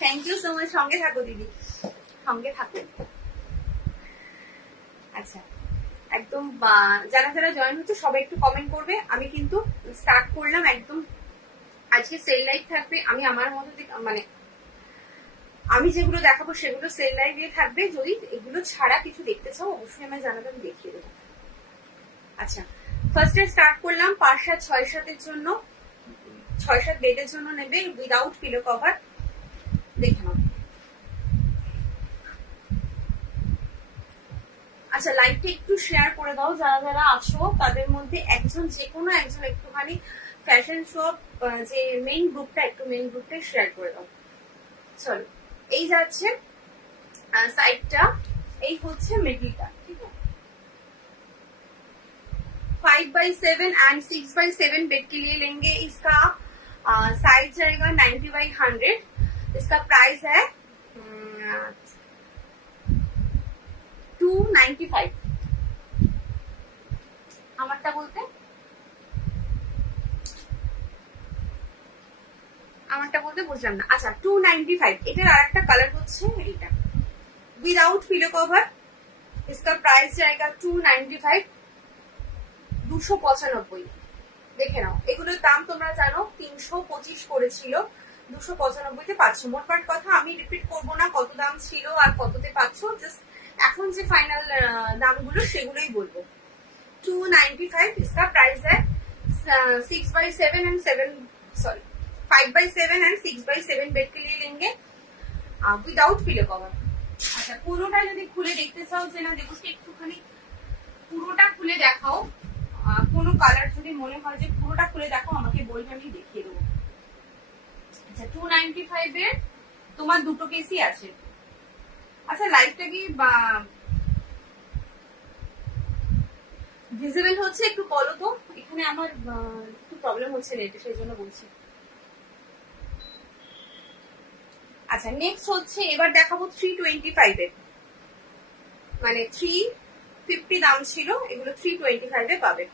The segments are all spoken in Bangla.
থ্যাংক ইউ সো মাচ, সঙ্গে থাকো দিদি, সঙ্গে থাকো। আচ্ছা একদম যারা যারা জয়েন হচ্ছে সবাই একটু কমেন্ট করবে। আমি কিন্তু স্টার্ট করলাম একদম, আজকে সেল লাইভ থাকবে। আমি আমার মতো মানে আমি যেগুলো দেখাবো সেগুলো সেল লাইভে থাকবে। যদি এগুলো ছাড়া কিছু দেখতে চাও অবশ্যই আমায় জানাবে, আমি দেখিয়ে দেবো। আচ্ছা ফার্স্টে স্টার্ট করলাম 5-7 6-7 জন্য, 6-7 বেডের জন্য নেবে উইদাউট পিলো কভার। দেখে নাও। আচ্ছা লাইভটা একটু শেয়ার করে দাও, যারা যারা আসো তাদের মধ্যে একজন, যে কোনো একজন একটুখানি ফ্যাশন শপ যে মেইন গ্রুপটা, একটু মেইন গ্রুপটা শেয়ার করে দাও। চলো এই যাচ্ছে সাইডটা, এই হচ্ছে মিডলটা, ঠিক আছে। 5/7 एंड 6/7 बेड के लिए लेंगे। इसका साइज जाएगा 90/100। इसका प्राइस है 295। আমারটা বলতে বুঝলাম না। আচ্ছা 295। এটার আরেকটা কালার হচ্ছে এটা উইদাউট পিলো কভার। इसका प्राइस जाएगा 295, 295। দেখে নাও, এগুলোর দাম তোমরা জানো 325 করেছিল, 295-তে পাচ্ছ। মোটমাট কথা আমি রিপিট করবো না কত দাম ছিল আর কততে পাচ্ছ, জাস্ট এখন যে ফাইনাল দামগুলো সেগুলোই বলবো। 295 इसका प्राइस है। 6/7 एंड 5/7 एंड 6/7 बेड के लिए लेंगे विदाउट पिलो कवर। আচ্ছা পুরোটা যদি খুলে দেখতে চাও, যে না দেখো একটুখানি পুরোটা খুলে দেখাও, কোনো কালার যদি মনে হয় যে পুরোটা খুলে দেখো আমাকে বলবে, আমি দেখিয়ে দেবো। আচ্ছা 295 এর তোমার দুটো পিসই আছে। আচ্ছা লাইভটা কি ভিজিবল হচ্ছে একটু বলো তো, এখানে আমার একটু প্রবলেম হচ্ছে নেটে, সেই জন্য বলছি। আচ্ছা নেক্সট হচ্ছে এবার দেখাবো 325 এর, মানে 350 দাম ছিল, এগুলো 325 এ পাবে।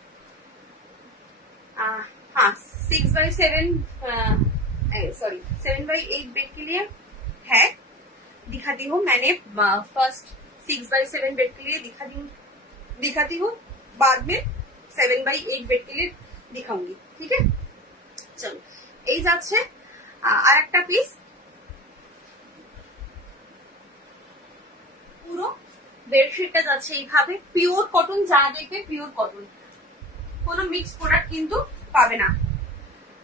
हाँ 6/7 सॉरी 7/8 बेड के लिए है, दिखाती हूँ। मैंने फर्स्ट 6/7 बेड के लिए दिखाती हूँ, बाद में 7/8 बेड के लिए दिखाऊंगी, ठीक है। चलो এই যাচ্ছে আর একটা পিস, পুরো বেডশিটটা যাচ্ছে এইভাবে, পিওর কটন, যা দেখবে পিওর কটন, কোনো মিক্স প্রোডাক্ট কিন্তু পাবে না।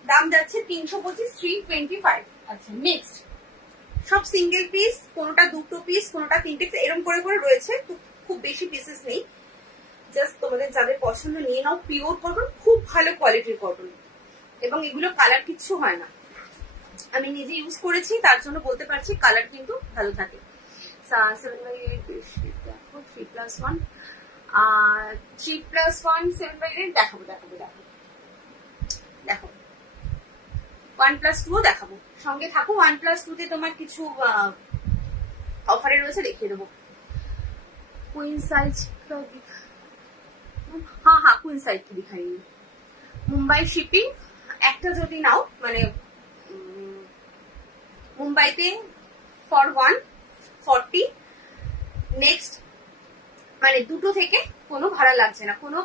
দাম যাচ্ছে 325, 325। আচ্ছা নেক্সট সব সিঙ্গেল পিস, কোনোটা দুটো পিস, কোনোটা তিনটে পিস, এরকম করে করে রয়েছে, খুব বেশি পিসেস নেই। জাস্ট তোমাদের যাদের পছন্দ নিয়ে নাও। পিওর কটন, খুব ভালো কোয়ালিটির কটন, এবং এগুলো কালার কিচ্ছু হয় না। আমি নিজে ইউজ করেছি, তার জন্য বলতে পারছি কালার কিন্তু ভালো থাকে। 7/8 দেখো 3+1 3+1 7/8 দেখাবো দেখো 1+2 দেখাবো, সঙ্গে থাকো। 1+2 তে তোমার কিছু অফারে রয়েছে, দেখিয়ে দেবো। কুইন সাইজ, হ্যাঁ কুইন সাইজ তো দিখাই। মুম্বাই শিপিং, একটা যদি নাও মানে মুম্বাইতে ফর 140। নেক্সট মানে দুটো থেকে কোনো ভাড়া লাগছে না, কোনো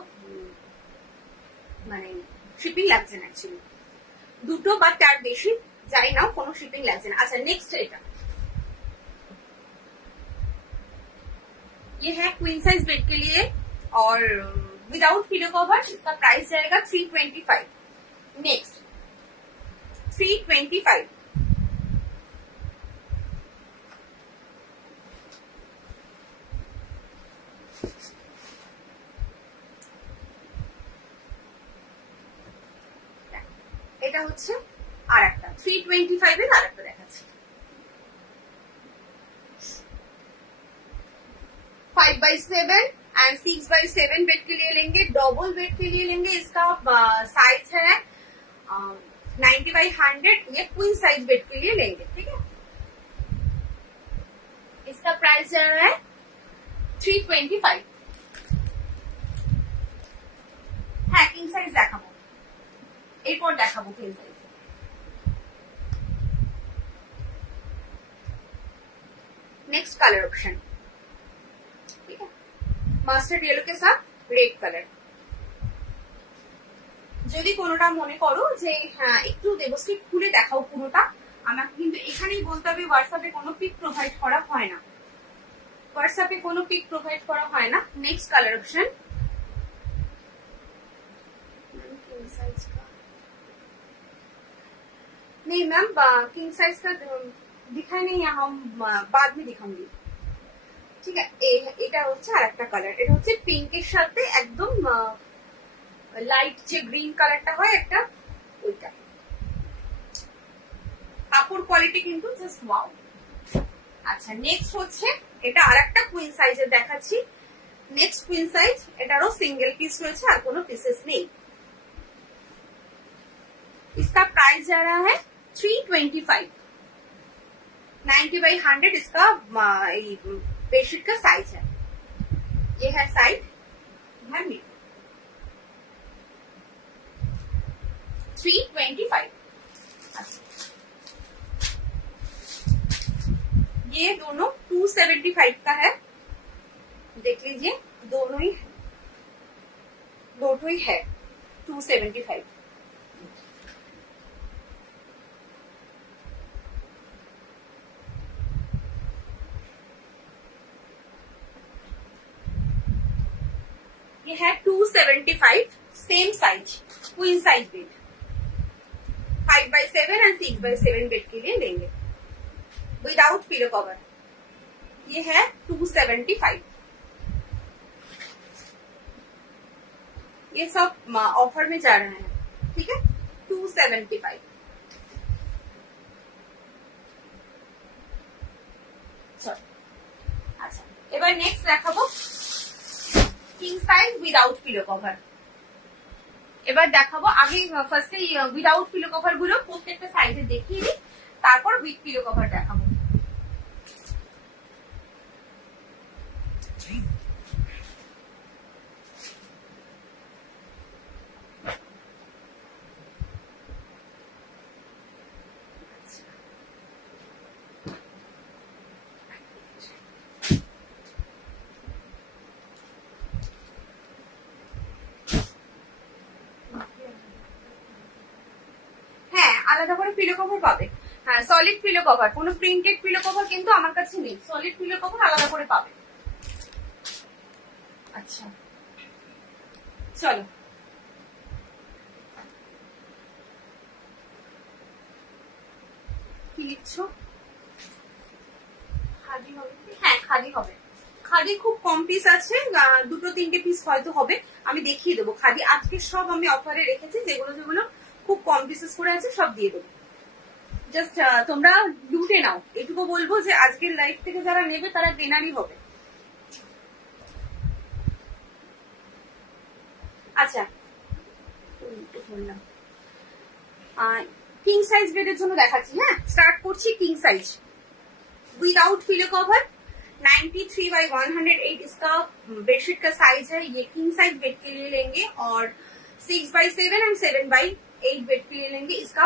মানে শিপিং লাগছে না। অ্যাকচুয়ালি দুটো বা তার বেশি যাই নাও, কোনো শিপিং লাগছে না। আচ্ছা নেক্সট এটা, ये है क्वीन साइज बेड के लिए और विदाउट पिलो कवर। इसका प्राइस जाएगा 325। नेक्स्ट 325। এটা হচ্ছে আর একটা 325 এর আর একটা দেখাচ্ছি। 5/7 एंड 6/7 बेड के लिए लेंगे, डबल बेड के लिए लेंगे। इसका साइज है 90/100, ये क्वीन साइज बेड के लिए लेंगे, ठीक है। इसका प्राइस जा रहा है 325। হ্যাঁ কিং সাইজ দেখাবো, এরপর দেখাবো king size. Next colour option, ठीक है, মাস্টার্ড ইয়েলো के साथ রেড কালার। যদি কোনোটা মনে করো যে হ্যাঁ একটু দেবশ্রী খুলে দেখাও পুরোটা, আমাকে কিন্তু এখানেই বলতে হবে হোয়াটসঅ্যাপে কোনো পিক প্রোভাইড করা হয় না, হোয়াটসঅ্যাপে কোনো পিক প্রোভাইড করা হয় না। नेक्स्ट कलर ऑप्शन, नहीं मैम किंग साइज का दिखा नहीं, हम बाद में दिखाऊंगी, ঠিক আছে। এটা হচ্ছে আরেকটা কালার, এটা হচ্ছে পিঙ্কের সাথে একদম লাইট যে গ্রিন কালারটা হয় একটা, ওইটা কাপড় কোয়ালিটি কিন্তু জাস্ট ওয়াও। আচ্ছা নেক্সট হচ্ছে এটা আরেকটা কুইন সাইজের দেখাচ্ছি, নেক্সট কুইন সাইজ, এটারও সিঙ্গেল পিস রয়েছে আর কোনো পিসেস নেই। इसका प्राइस जा रहा है 325, 90/100 इसका बेडशीट का साइज है, ये है साइड, 325। ये दोनों 275 का है, देख लीजिए दोनों ही है 275। ये है 275, same size, queen size bed, 5/7 and 6/7 bed के लिए लेंगे विदाउट पिलो कवर। ये है 275, ये सब ऑफर में जा रहे हैं, ठीक है, 275। আচ্ছা এবার নেক্সট দেখাবো king size without pillow cover. এবার দেখাবো আগে ফার্স্টে উইদাউট পিলো কভার গুলো প্রত্যেকটা সাইজে দেখিয়ে দিই, তারপর উইথ পিলো কভার দেখাবো। আলাদা করে পিলো কভার পাবে, হ্যাঁ সলিড পিলো কভার, কোনো প্রিন্টেড পিলো কভার কিন্তু আমার কাছে নেই, সলিড পিলো কভার আলাদা করে পাবে। আচ্ছা চলো কি লিখছো, খাদি হবে, হ্যাঁ খাদি হবে, খাদি খুব কম পিস আছে, 2-3টে পিস হয়তো হবে, আমি দেখিয়ে দেবো। খাদি আজকে সব আমি অফারে রেখেছি, যেগুলো যেগুলো খুব কম পিসেস করে আছে সব দিয়ে দেবো, জাস্ট তোমরা লুটে নাও, এটুকু বলবো যে আজকের লাইভ থেকে যারা নেবে তারা কেনারই হবে। আচ্ছা কিং সাইজ বেডের জন্য দেখাচ্ছি, হ্যাঁ স্টার্ট করছি king size without pillow cover, 93/108 इसका बेडशीट का साइज है, ये किंग साइज बेड के लिए लेंगे, और 6/7 एंड 7/8 बेड के लिए लेंगे। इसका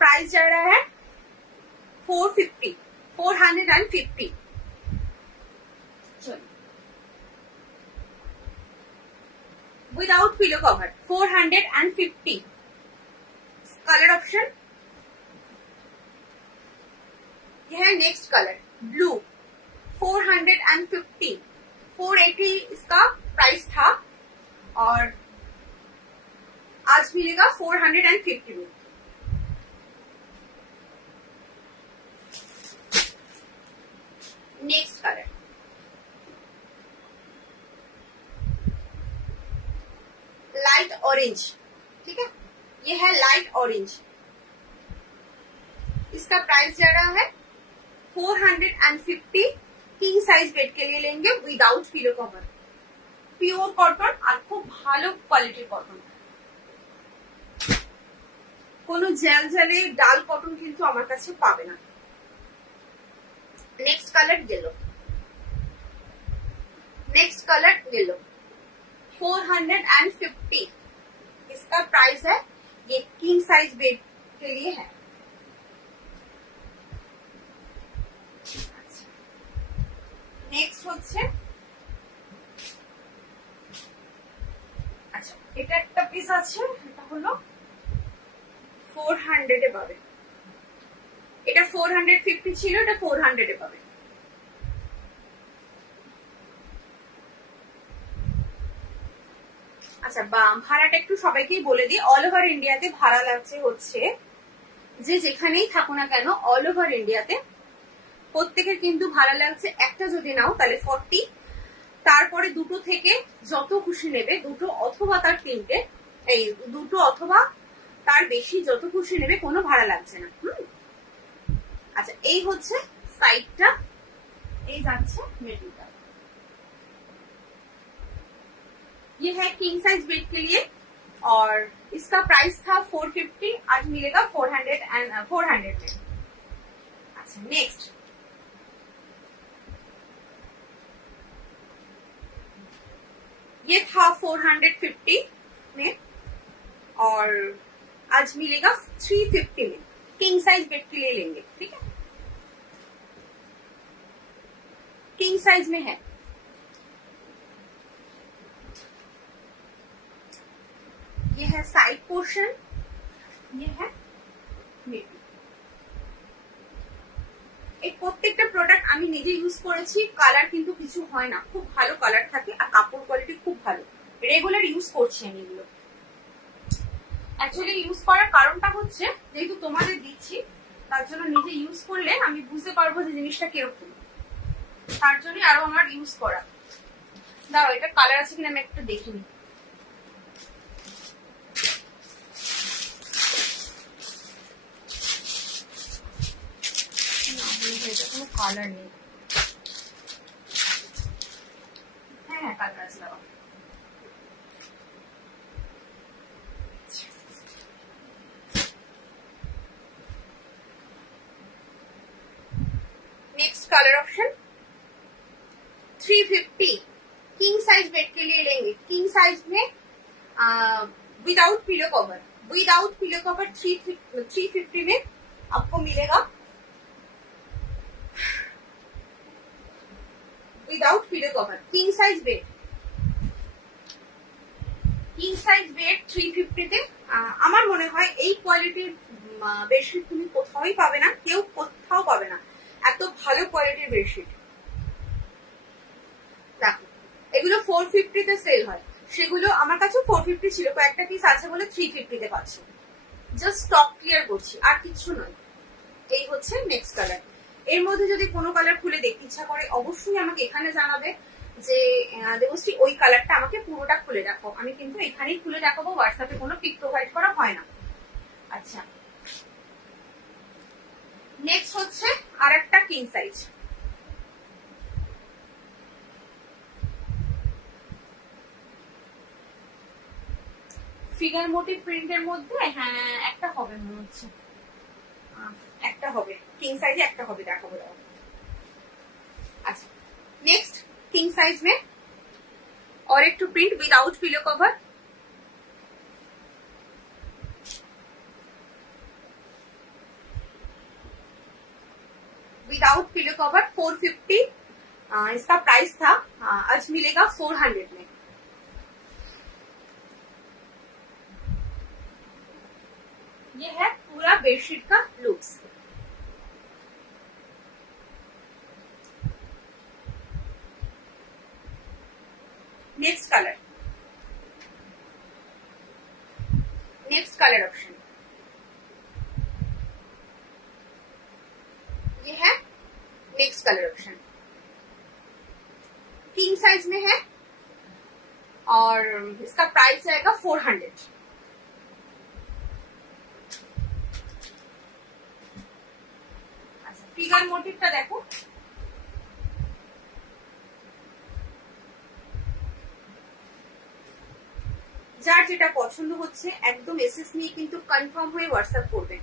प्राइस जा रहा है 450। चलो without pillow cover 450। Colour option यह है नेक्स्ट कलर ब्लू, 450, 480 इसका प्राइस था और आज मिलेगा 450 में। नेक्स्ट कलर लाइट ऑरेंज, ठीक है, ये है लाइट ऑरेंज, इसका प्राइस जा रहा है 450। किंग साइज बेड के लिए लेंगे without pillow cover, pure cotton আর খুব ভালো কোয়ালিটির কটন, কোনো জেল জেলে ডাল কটন কিন্তু আমার কাছে পাবে না। Next colour yellow, next colour yellow 450, इसका प्राइस है, ये किंग साइज बेड के लिए है। পিস আছে, এটা হলো 400 এ পাবে। এটা 450 ছিল, এটা 400 এ পাবে। আচ্ছা, ভাড়াটা একটু সবাইকেই বলে দিই। অল ওভার ইন্ডিয়াতে ভাড়া লাগছে হচ্ছে, যে যেখানেই থাকো না কেন অল ওভার ইন্ডিয়াতে প্রত্যেকের কিন্তু ভাড়া লাগছে, একটা যদি নাও তাহলে 40, তারপরে দুটো থেকে যত খুশি নেবে, দুটো অথবা তার তিনটে, এই দুটো অথবা তার বেশি যত খুশি নেবে, কোনো ভাড়া লাগছে না। আচ্ছা, এই হচ্ছে সাইডটা, এই যাচ্ছে মেটেরিয়ালটা। ये है किंग साइज बेड के लिए और इसका प्राइस था 450, आज मिलेगा 400 में। अच्छा, नेक्स्ट ये था 450 में और आज मिलेगा 350 में। किंग साइज बेड के लिए लेंगे, ठीक है। किंग साइज में है। ये है साइड पोर्शन, ये है मिड। এই প্রত্যেকটা প্রোডাক্ট আমি নিজে ইউজ করেছি, কালার কিন্তু কিছু হয় না, খুব ভালো কালার থাকে আর কাপড় কোয়ালিটি খুব ভালো। রেগুলার ইউজ করছি আমি এগুলো। অ্যাকচুয়ালি ইউজ করার কারণটা হচ্ছে, যেহেতু তোমাদের দিচ্ছি, তার জন্য নিজে ইউজ করলে আমি বুঝতে পারবো যে জিনিসটা কিরকম, তার জন্য আরো আমার ইউজ করা। দাঁড়াও, এটা কালার আছে কিনা আমি একটু দেখে নিই। কোনো কালার নেই। হ্যাঁ হ্যাঁ, কালার আছে। দাও, next colour option 350 king size bed के लिए लेंगे। किंग साइज में विदाउट पिलो कवर, 350 में आपको मिलेगा without pillow cover. King size bed 350 তে আমার মনে হয় এই কোয়ালিটির বেডশিট তুমি কোথাওই পাবে না, কেউ কোথাও পাবে না, এত ভালো কোয়ালিটির বেডশিট। দেখো, এগুলো 450 তে সেল হয়, সেগুলো আমার কাছে 450 ছিল, কয়েকটা পিস আছে বলে 350 তে পাচ্ছি। জাস্ট স্টক ক্লিয়ার করছি, আর কিছু নয়। এই হচ্ছে নেক্সট কালার। এর মধ্যে যদি কোনো কালার খুলে দেখতে ইচ্ছা করে, অবশ্যই আমাকে এখানে জানাবে যে দেবশ্রী ওই কালারটা আমাকে পুরোটা খুলে দেখাও। আমি কিন্তু এখানেই খুলে দেখাবো, হোয়াটসঅ্যাপে কোনো পিক প্রোভাইড করা হয় না। আচ্ছা, নেক্সট হচ্ছে আর একটা কিং সাইজ। ফিগার মোটিভ প্রিন্টের মধ্যে, হ্যাঁ একটা হবে মনে হচ্ছে, একটা হবে किंग साइज, একটা হবে, দেখাবো। अच्छा, नेक्स्ट किंग साइज में और एक two print without pillow cover. Without pillow cover 450 इसका प्राइस था, आज मिलेगा 400 में। ये है पूरा बेडशीट का लुक्स। नेक्स्ट कलर ऑप्शन ये है। Next colour option king size में है और इसका प्राइस आएगा 400। ফিগার মোটিভটা দেখো, যার যেটা পছন্দ হচ্ছে একদম এসএস নিয়ে কিন্তু কনফার্ম হয়ে হোয়াটসঅ্যাপ করবে।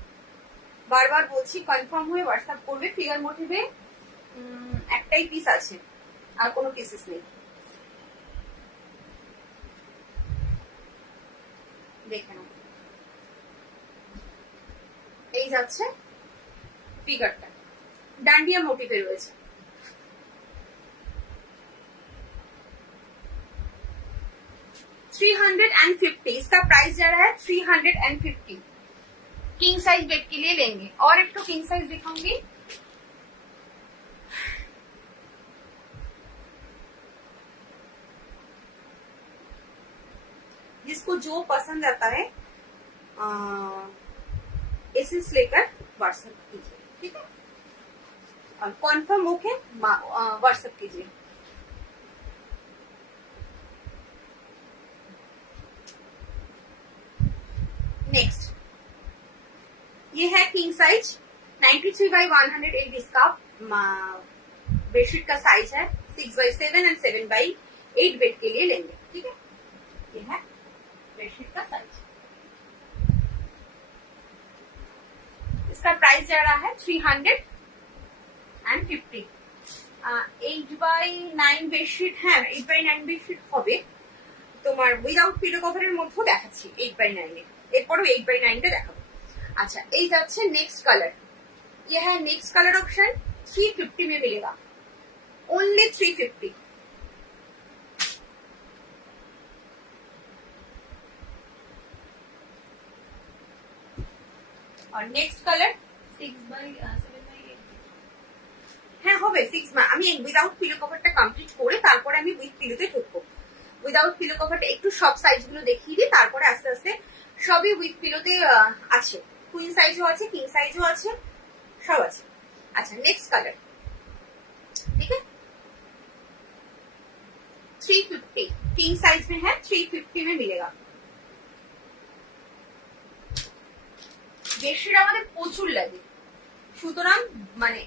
বারবার বলছি, কনফার্ম হয়ে হোয়াটসঅ্যাপ করবে। ফিগার মোটিভে একটাই পিস আছে, আর কোনো পিসেস নেই। দেখে নাও, এই যাচ্ছে ফিগারটা, ডান্ডিয়া মোটিভে রয়েছে। 350, इसका प्राइस जा रहा है 350। किंग साइज बेड के लिए लेंगे। और एक तो किंग साइज दिखाऊंगी, जिसको जो पसंद आता है एसेंस लेकर व्हाट्सएप कीजिए, ठीक है। और कॉन्फर्म होके व्हाट्सएप कीजिए। नेक्स्ट ये है किंग साइज 93/108, इसका बेडशीट का साइज है। 6/7 एंड 7/8 बेड के लिए लेंगे, ठीक है। ये है बेडशीट का साइज। इसका प्राइस जा रहा है 350। 8/9 বেডশিট, হ্যাঁ 8/9 বেডশিট হবে তোমার উইদাউট পিলো কভারের মধ্যেও দেখাচ্ছি 8/9 এরপরও 8/9 দেখাবো। अच्छा এই যাচ্ছে नेक्स्ट कलर, ये है नेक्स्ट कलर ऑप्शन 350 में मिलेगा, ओनली 350। और नेक्स्ट कलर 6/7/8 হ্যাঁ হবে 6। আমি উইদাউট পিলো কভারটা কমপ্লিট করে তারপরে আমি উইথ পিলোতে ঢুকবো। উইদাউট পিলো কভারটা একটু সব সাইজগুলো দেখিয়ে দিই, তারপরে আস্তে আস্তে সবই উইথ পিলোতে আছে। क्वीन साइजও আছে, किंग साइजও আছে, सब আছে। अच्छा नेक्स्ट कलर, ठीक है 350 किंग साइज में है, 350 में मिलेगा। বেডশিট আমাদের প্রচুর লাগে, সুতরাং মানে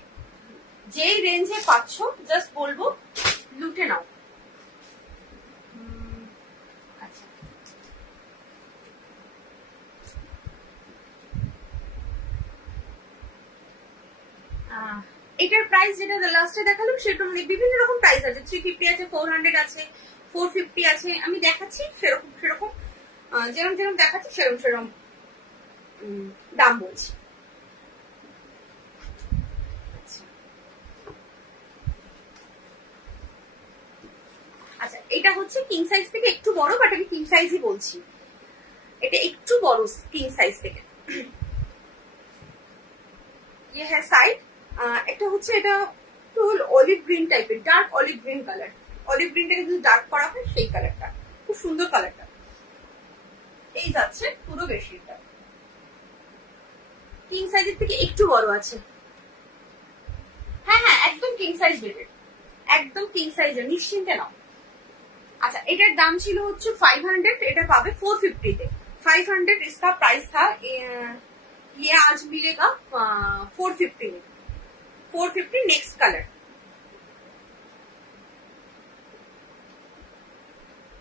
যেই রেঞ্জে পাচ্ছ জাস্ট বলবো লুটে নাও। আচ্ছা এটার প্রাইস যেটা লাস্টে দেখালাম সেটা মানে বিভিন্ন রকম প্রাইস আছে, 350 আছে, 400 আছে, 450 আছে। আমি দেখাচ্ছি সেরকম সেরকম যেরকম যেরকম দেখাচ্ছি সেরকম সেরকম দাম বলছি। আচ্ছা এটা হচ্ছে কিং সাইজ থেকে একটু বড়, বাট আমি কিং সাইজই বলছি, এটা একটু বড় কিং সাইজ থেকে। ये है साइड, একটা হচ্ছে এটা একটু অলিভ গ্রিন টাইপের, dark olive green colour. Olive গ্রিনটাকে যদি ডার্ক করা হয় সেই কালারটা, খুব সুন্দর কালারটা। এই যাচ্ছে পুরো বেডশিটটা, কিং সাইজের থেকে একটু বড় আছে। হ্যাঁ হ্যাঁ একদম কিং সাইজ বেডের, একদম কিং সাইজের, নিশ্চিন্তে নাও। अच्छा এটার দাম ছিল হচ্ছে 500, এটা পাবে 450 তে। 500 इसका प्राइस था, ये आज मिलेगा 450 में। 450 नेक्स्ट कलर,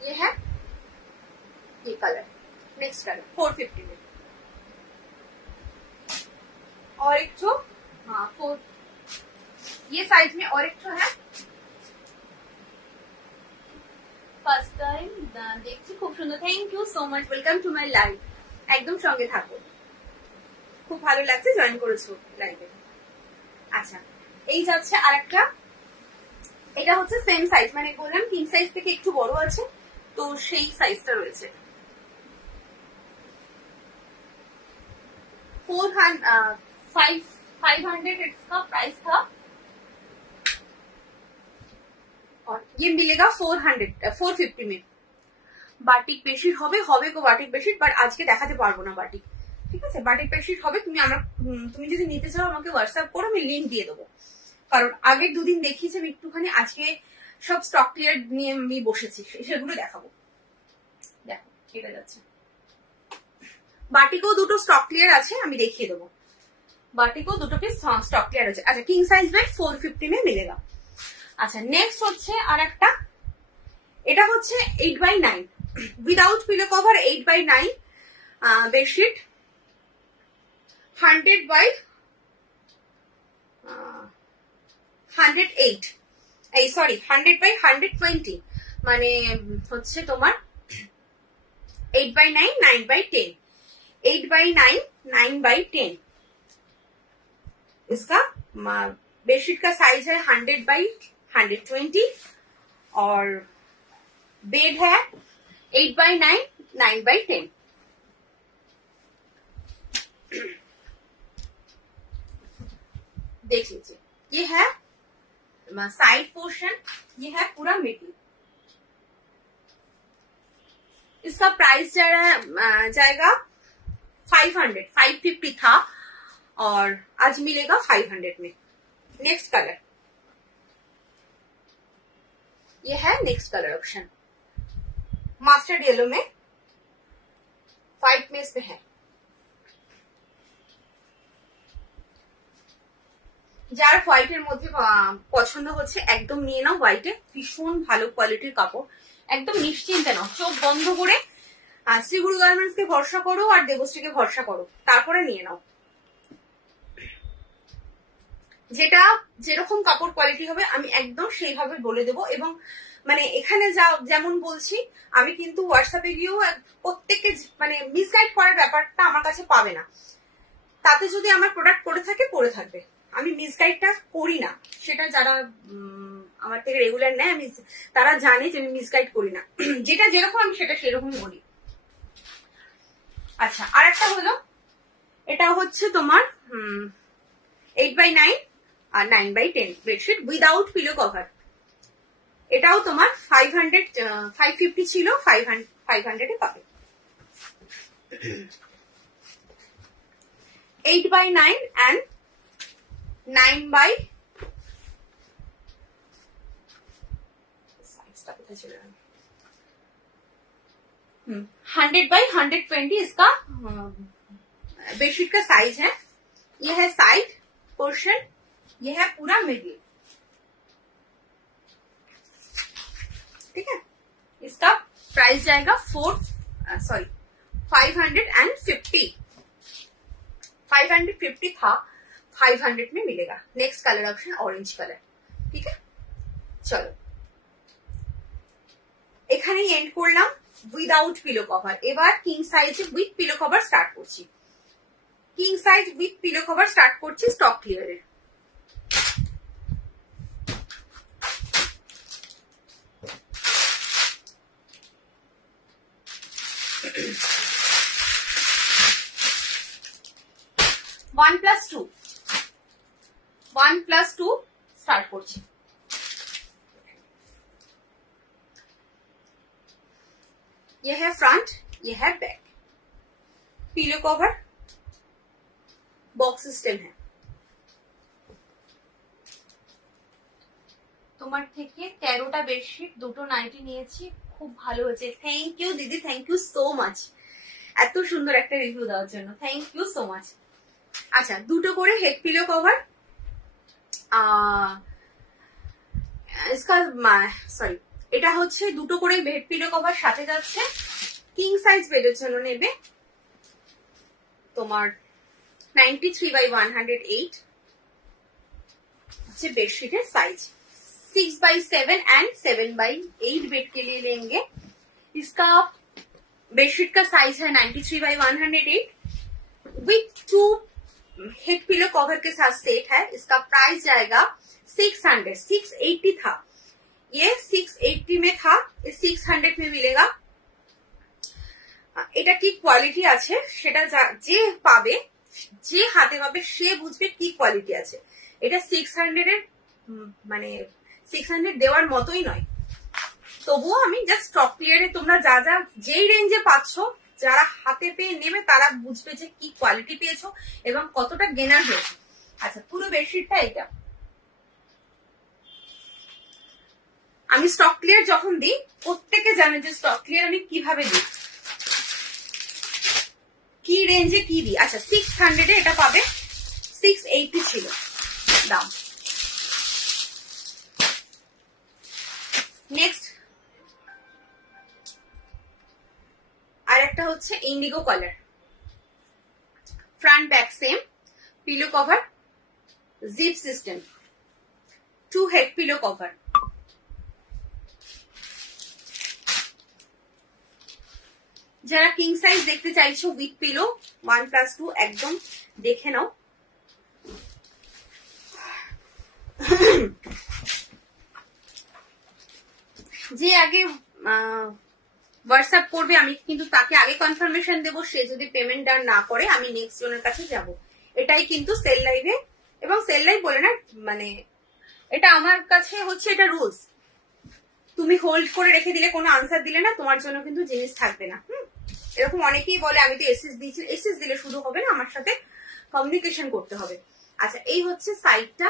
ये है ये कलर, नेक्स्ट कलर 450 में। और एक जो ये साइज में और एक जो है ফার্স্ট টাইম দেখছি, খুব সুন্দর। Thank you so much, welcome to my live. একদম সঙ্গে থাকো, খুব ভালো লাগছে জয়েন করেছো লাইভে। আচ্ছা এই যাচ্ছে আরেকটা, এটা হচ্ছে সেম সাইজ, মানে বললাম কিং সাইজ থেকে একটু বড় আছে, তো সেই সাইজটা রয়েছে। 500 इसका प्राइस था, और ये मिलेगा 450 में। বাটিক বেডশিট হবে, হবে গো বাটিক বেডশিট, বাট আজকে দেখাতে পারবো না বাটিক, ঠিক আছে। বাটিক বেডশিট হবে, তুমি যদি নিতে চাও আমাকে হোয়াটসঅ্যাপ করো, আমি লিঙ্ক দিয়ে দেবো। কারণ আগের দুদিন দেখিয়েছি আমি একটুখানি, আজকে সব স্টক ক্লিয়ার নিয়ে আমি বসেছি, সেগুলো দেখাবো। দেখো এটা যাচ্ছে, বাটিকও দুটো স্টক ক্লিয়ার আছে, আমি দেখিয়ে দেবো। বাটিকও দুটো পিস স্টক ক্লিয়ার আছে। আচ্ছা কিং সাইজ বেড 450 में मिलेगा। আচ্ছা নেক্সট হচ্ছে আর একটা, এটা হচ্ছে 8/9 উইদাউট পিলো কভার, 8/9 বেডশিট, 100/108, এই সরি 100/120, মানে হচ্ছে তোমার 8/9 9/10, 8/9 9/10। इसका बेडशीट का साइज है 100/120, और बेड है 8x9, 9x10। देख लीजिए, ये है साइड पोर्शन, ये है पूरा मिडिल। इसका प्राइस जाएगा 500, 550 था और आज मिलेगा 500 में। नेक्स्ट कलर, ये है next colour option, mastered yellow में, व्हाइट में इसमें है। যার হোয়াইটের মধ্যে পছন্দ হচ্ছে একদম নিয়ে নাও। হোয়াইটে ভীষণ ভালো কোয়ালিটির কাপড়, একদম নিশ্চিন্তে নাও, চোখ বন্ধ করে শ্রীগুরু গার্মেন্টস কে ভরসা করো আর দেবশ্রীকে ভরসা করো, তারপরে নিয়ে নাও। যেটা যেরকম কাপড় কোয়ালিটি হবে আমি একদম সেইভাবে বলে দেবো। এবং মানে এখানে যেমন বলছি, আমি কিন্তু হোয়াটসঅ্যাপে গিয়েও প্রত্যেককে মানে মিসগাইড করার ব্যাপারটা আমার কাছে পাবে না। তাতে যদি আমার প্রোডাক্ট পরে থাকে পরে থাকবে, আমি মিসগাইডটা করি না। সেটা যারা আমার থেকে রেগুলার নেয় আমি তারা জানে যে আমি মিসগাইড করি না, যেটা যেরকম আমি সেটা সেরকমই বলি। আচ্ছা, আর একটা হলো, এটা হচ্ছে তোমার 8x9 আর 9x10 bedsheet without pillow cover. এটাও তোমার 550 ছিল, 500 এ পাবে। 8x9 and 9x 100x120 इसका बेडशीट का साइज है। ये है साइड पोर्शन, ये है पूरा मिडिल। ठीक है, इसका प्राइस जाएगा 550 था, 500 में मिलेगा। Next colour option orange colour. ठीक है, चलो এখানে এন্ড করলাম উইদাউট পিলো কভার। এবার কিং সাইজে উইথ পিলো কভার স্টার্ট করছি। King size with pillow cover start করছি স্টক ক্লিয়ারের। वन प्लस टू स्टार्ट করছি। ये है फ्रंट, ये है back. Pillow cover box system है। তোমার থেকে 13টা বেডশিট, 2টো নাইটি নিয়েছি, খুব ভালো হয়েছে। থ্যাংক ইউ দিদি, থ্যাংক ইউ সো মাচ এত সুন্দর একটা রিভিউ দেওয়ার জন্য, থ্যাংক ইউ সো মাচ। আচ্ছা, দুটো করে হেড পিলো কভার, সরি এটা হচ্ছে দুটো করে বেড পিলো কভার সাথে যাচ্ছে। কিং সাইজ বেডের জন্য নেবে তোমার 93/108 হচ্ছে bedsheet size. 6x7 and 7x8 bed के लिए लेंगे। इसका बेडशीट का साइज है 93/108 विथ 2 हेड पिलो कवर के साथ सेट है। इसका प्राइस जाएगा 680 था, ये 680 में था, ये 600 में मिलेगा। এটা কি কোয়ালিটি আছে সেটা যে পাবে, যে হাতে পাবে সে বুঝবে কি কোয়ালিটি আছে। এটা 600 এর মানে 600 দেওয়ার মতোই নয়, তবুও আমি জাস্ট স্টক ক্লিয়ারে তোমরা যা যা যেই রেঞ্জে পাচ্ছ, যারা হাতে পেয়ে নেবে তারা বুঝবে যে কি কোয়ালিটি পেয়েছো এবং কতটা গেনার হয়েছে। আচ্ছা, পুরো বেডশিটটা এটা আমি স্টক ক্লিয়ার যখন দিই, প্রত্যেকে জানে যে স্টক ক্লিয়ার আমি কিভাবে দিই, কি রেঞ্জে কি দিই। আচ্ছা, 600 এ এটা পাবে, 680 ছিল দাম। নেক্সট আর একটা হচ্ছে indigo colour, front back same, pillow cover zip system, 2 head pillow cover. যারা কিং সাইজ দেখতে চাইছো উইথ পিলো 1+2 একদম দেখে নাও। যে আগে হোয়াটসঅ্যাপ করবে, আমি কিন্তু তাকে আগে কনফার্মেশন দেবো। সে যদি পেমেন্ট আর না করে আমি নেক্সট জনের কাছে যাব। এটাই কিন্তু সেল লাইভে, এবং সেল লাইভ বলে না, মানে এটা আমার কাছে হচ্ছে এটা রুলস। তুমি হোল্ড করে রেখে দিলে, কোনো আনসার দিলে না, তোমার জন্য কিন্তু জিনিস থাকবে না। এরকম অনেকেই বলে আমি তো এসএস দিয়েছি। এসএস দিলে শুধু হবে না, আমার সাথে কমিউনিকেশন করতে হবে। আচ্ছা, এই হচ্ছে সাইডটা,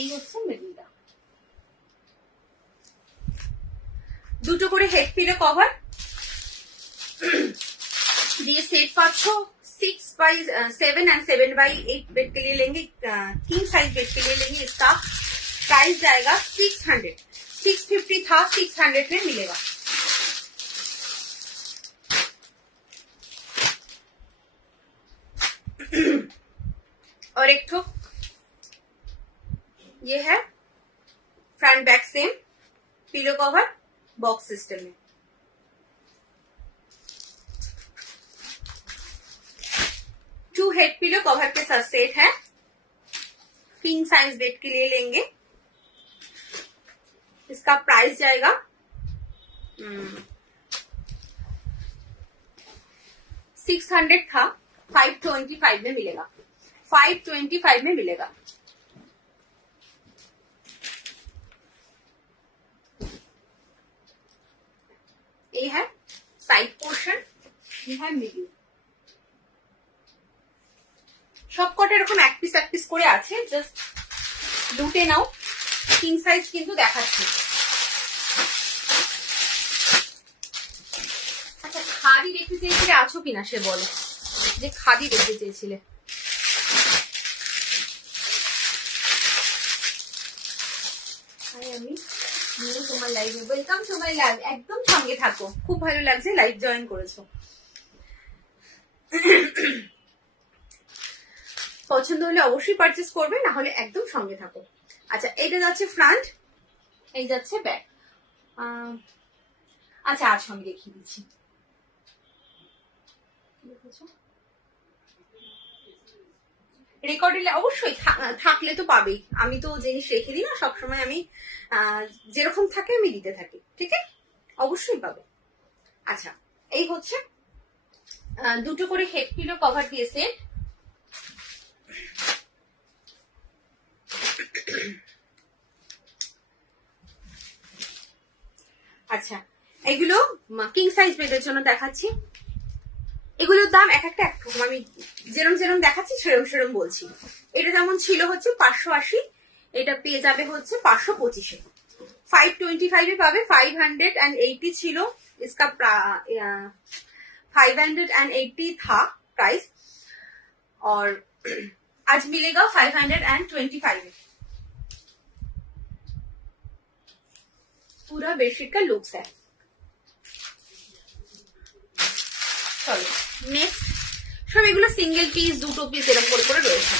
এই হচ্ছে মিডলটা। দুটো করে হেড পিলো কভার দিয়ে सेट पाँच 6x7 एंड 7x8 बेड के लिए लेंगे, किंग साइज बेड के लिए लेंगे। इसका प्राइस जाएगा 600। 650 था, 600 में मिलेगा। और एक ठो ये है front back same pillow cover box system में। टू हेड पिलो कवर के साथ सेट है, किंग साइज बेड के लिए लेंगे। इसका प्राइस जाएगा 600 था, 525 में मिलेगा। 525 में मिलेगा। ये है साइड पोर्शन, ये है मिडिल। সবকটা এরকম এক পিস করে আছে, জাস্ট লুটে নাও। কিং সাইজ কিন্তু দেখাচ্ছি। আচ্ছা, খাদি দেখতে চেয়েছিলে, আছো কিনা সে বলে, যে খাদি দেখতে চেয়েছিলে। আমি তোমার লাইভে ওয়েলকাম টু মাই লাইভ, একদম সঙ্গে থাকো। খুব ভালো লাগছে লাইভ জয়েন করেছো। পছন্দ হলে অবশ্যই পারচেস করবে, না হলে একদম সঙ্গে থাকো। আচ্ছা, এটা যাচ্ছে ফ্রন্ট, এই যাচ্ছে ব্যাক। আচ্ছা, আজ আমি দেখিয়ে দিচ্ছি। রেকর্ডে অবশ্যই থাকলে তো পাবেই। আমি তো জিনিস রেখে দিই না সবসময়, আমি যেরকম থাকে আমি দিতে থাকি, ঠিক আছে? অবশ্যই পাবে। আচ্ছা, এই হচ্ছে দুটো করে হেড পিলো কভার দিয়ে সেট। আচ্ছা, এগুলো কিং সাইজ বেডের জন্য দেখাচ্ছি। এগুলোর দাম এক একটা একরকম, আমি যেরম দেখাচ্ছি সেরম বলছি। এটা যেমন ছিল হচ্ছে 580, এটা পেয়ে যাবে হচ্ছে 525-এ। 525 এ পাবে। 580 ছিল, इसका 580 था प्राइस, और आज मिलेगा 525 में। पूरा बेडशीट का लुक्स है। চলো নেক্সট, সব এগুলো সিঙ্গেল পিস, দুটো পিস এরকম করে রয়েছে।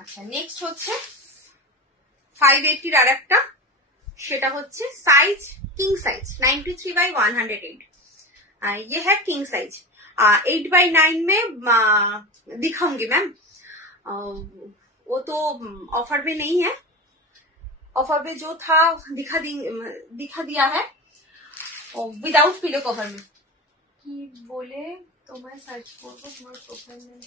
আচ্ছা, নেক্সট হচ্ছে 580 আর একটা, সেটা হচ্ছে সাইজ কিং সাইজ 93/108। ये है किंग साइज। 8/9 में दिखाऊंगी मैम, वो तो ऑफर में नहीं है। ऑफर में जो था दिखा दिया है विदाउट पिलो कवर में। কি বলে তোমায় সার্চ করবো, তোমার প্রোফাইল নেম?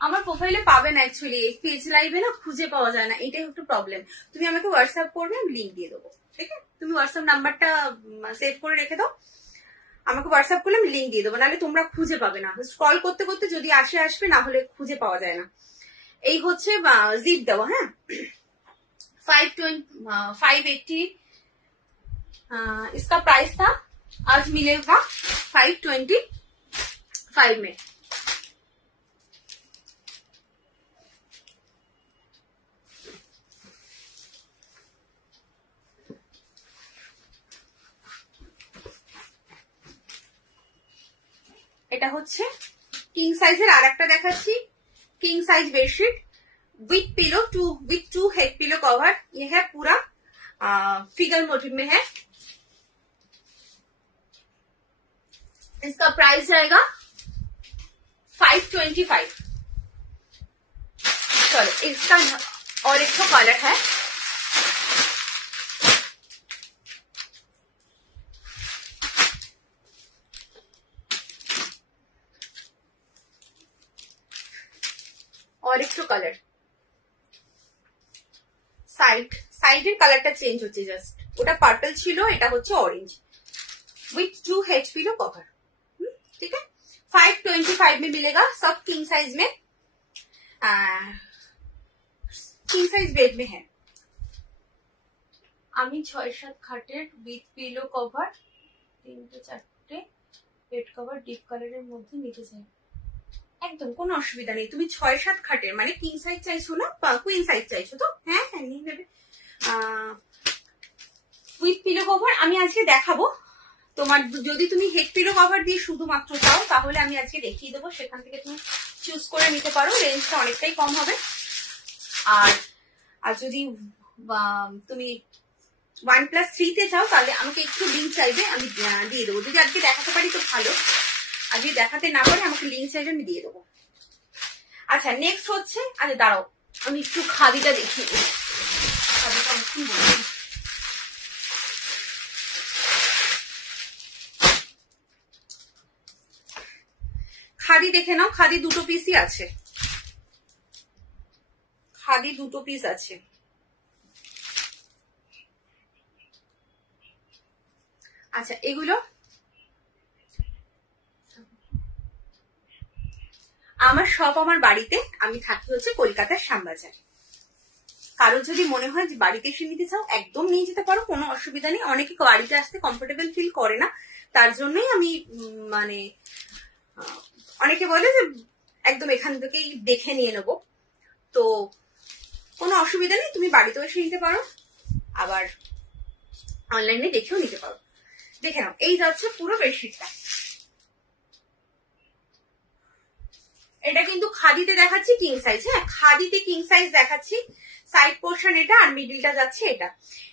আমার প্রোফাইলে পাবে না, অ্যাকচুয়ালি পেজ লাইভে না খুঁজে পাওয়া যায় না, এটাই একটু প্রবলেম। তুমি আমাকে হোয়াটসঅ্যাপ করবে, আমি লিঙ্ক দিয়ে দেবো, ঠিক আছে? তুমি হোয়াটসঅ্যাপ নাম্বারটা সেভ করে রেখে দাও, আমাকে হোয়াটসঅ্যাপ করলে আমি লিঙ্ক দিয়ে দেবো, নাহলে তোমরা খুঁজে পাবে না। স্ক্রল করতে করতে যদি আসবে, না হলে খুঁজে পাওয়া যায় না। এই হচ্ছে জিপ দেওয়া, হ্যাঁ। 580 इसका प्राइस था, आज मिलेगा 525 में। এটা হচ্ছে কিং সাইজের আর একটা দেখাচ্ছি, king size bedsheet with pillow, with to head pillow cover. ये है पूरा फिगर मोटिव में है। इसका प्राइस जाएगा 525। चलो, इसका और एक तो कलर है, আরেকটু কালার, সাইডের কালারটা চেঞ্জ হচ্ছে জাস্ট। ওটা পার্পল ছিল, এটা হচ্ছে orange. With 2 head pillow cover. ठीक है, 525 में मिलेगा, सब किंग साइज में, किंग साइज बेड में है। আমি 6-7 খাটের উইথ পিলো কভার 3-4টে বেড কভার ডিপ কালারের মধ্যে নিতে চাই। একদম কোনো অসুবিধা নেই। তুমি 6-7 খাটের মানে কিং সাইজ চাইছো না, কুইন সাইজ চাইছো তো? হ্যাঁ হ্যাঁ নিয়ে নেবে। উইথ পিলো কভার আমি আজকে দেখাবো। তোমার যদি তুমি হেড পিলো কভার দিয়ে শুধুমাত্র চাও তাহলে আমি আজকে দেখিয়ে দেবো, সেখান থেকে তুমি চুজ করে নিতে পারো, রেঞ্জটা অনেকটাই কম হবে। আর যদি তুমি 1+3 তে চাও তাহলে আমাকে একটু লিঙ্ক চাইবে, আমি দিয়ে দেবো। যদি আজকে দেখাতে পারি তো ভালো, আর যদি দেখাতে না পারে আমাকে লিঙ্ক চাইবে, আমি দিয়ে দেবো। আচ্ছা নেক্সট হচ্ছে, আচ্ছা দাঁড়াও আমি একটু খাদিটা দেখিয়ে দেবো। খাদিটা অনেকক্ষণ বলছি। খাদি দেখে নাও, খাদি 2 পিসই আছে, খাদি 2 পিস আছে। আচ্ছা এগুলো আমার সব আমার বাড়িতে, আমি থাকি হচ্ছে কলকাতার শ্যামবাজার। কারো যদি মনে হয় যে বাড়িতে এসে নিতে চাও একদম নিয়ে যেতে পারো, কোনো অসুবিধা নেই। অনেকে বাড়িতে আসতে কমফোর্টেবল ফিল করে না, তার জন্যই আমি মানে অনেকে বলে যে একদম এখান থেকেই দেখে নিয়ে নেবো, তো কোনো অসুবিধা নেই, তুমি বাড়িতেও এসে নিতে পারো, আবার অনলাইনে দেখেও নিতে পারো। দেখে নাও, এই যাচ্ছে পুরো বেডশিটটা। এটা কিন্তু খাদিতে দেখাচ্ছি কিং সাইজ, হ্যাঁ খাদিতে কিং সাইজ দেখাচ্ছি। সাইড পোর্শন এটা, আর মিডিলটা যাচ্ছে এটা।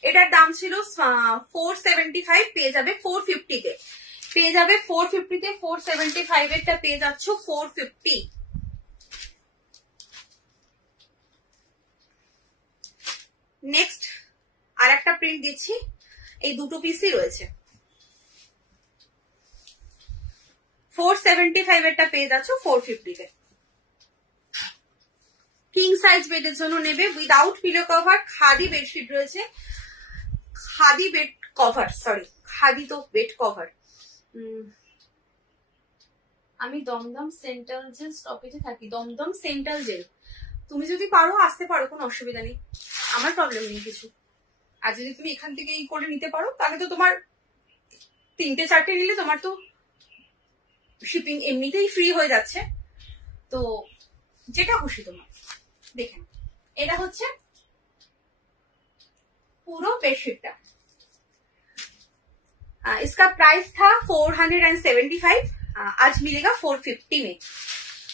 এটার দাম ছিল 475, পেয়ে যাবে 450 তে, পেয়ে যাবে 450 তে। 475 এরটা পেয়ে যাচ্ছ 450। নেক্সট আর একটা প্রিন্ট দিচ্ছি, এই 2 পিসই রয়েছে। 475 এরটা পেয়ে যাচ্ছ 450 তে। কিং সাইজ বেডের জন্য নেবে, without pillow cover, khadi bedsheet রয়েছে, khadi bed cover, sorry khadi তো বেড কভার। আমি দমদম সেন্ট্রাল জেল স্টপেজে থাকি। দমদম সেন্ট্রাল জেল, তুমি যদি পারো আসতে পারো, কোনো অসুবিধা নেই, আমার প্রবলেম নেই কিছু। আর যদি তুমি এখান থেকে এই করে নিতে পারো তাহলে তো তোমার 3-4টে নিলে তোমার তো শিপিং এমনিতেই ফ্রি হয়ে যাচ্ছে, তো যেটা খুশি তোমার। দেখেন এটা হচ্ছে পুরো বেডশিটটা। इसका प्राइस था 475, आज मिलेगा 450 में।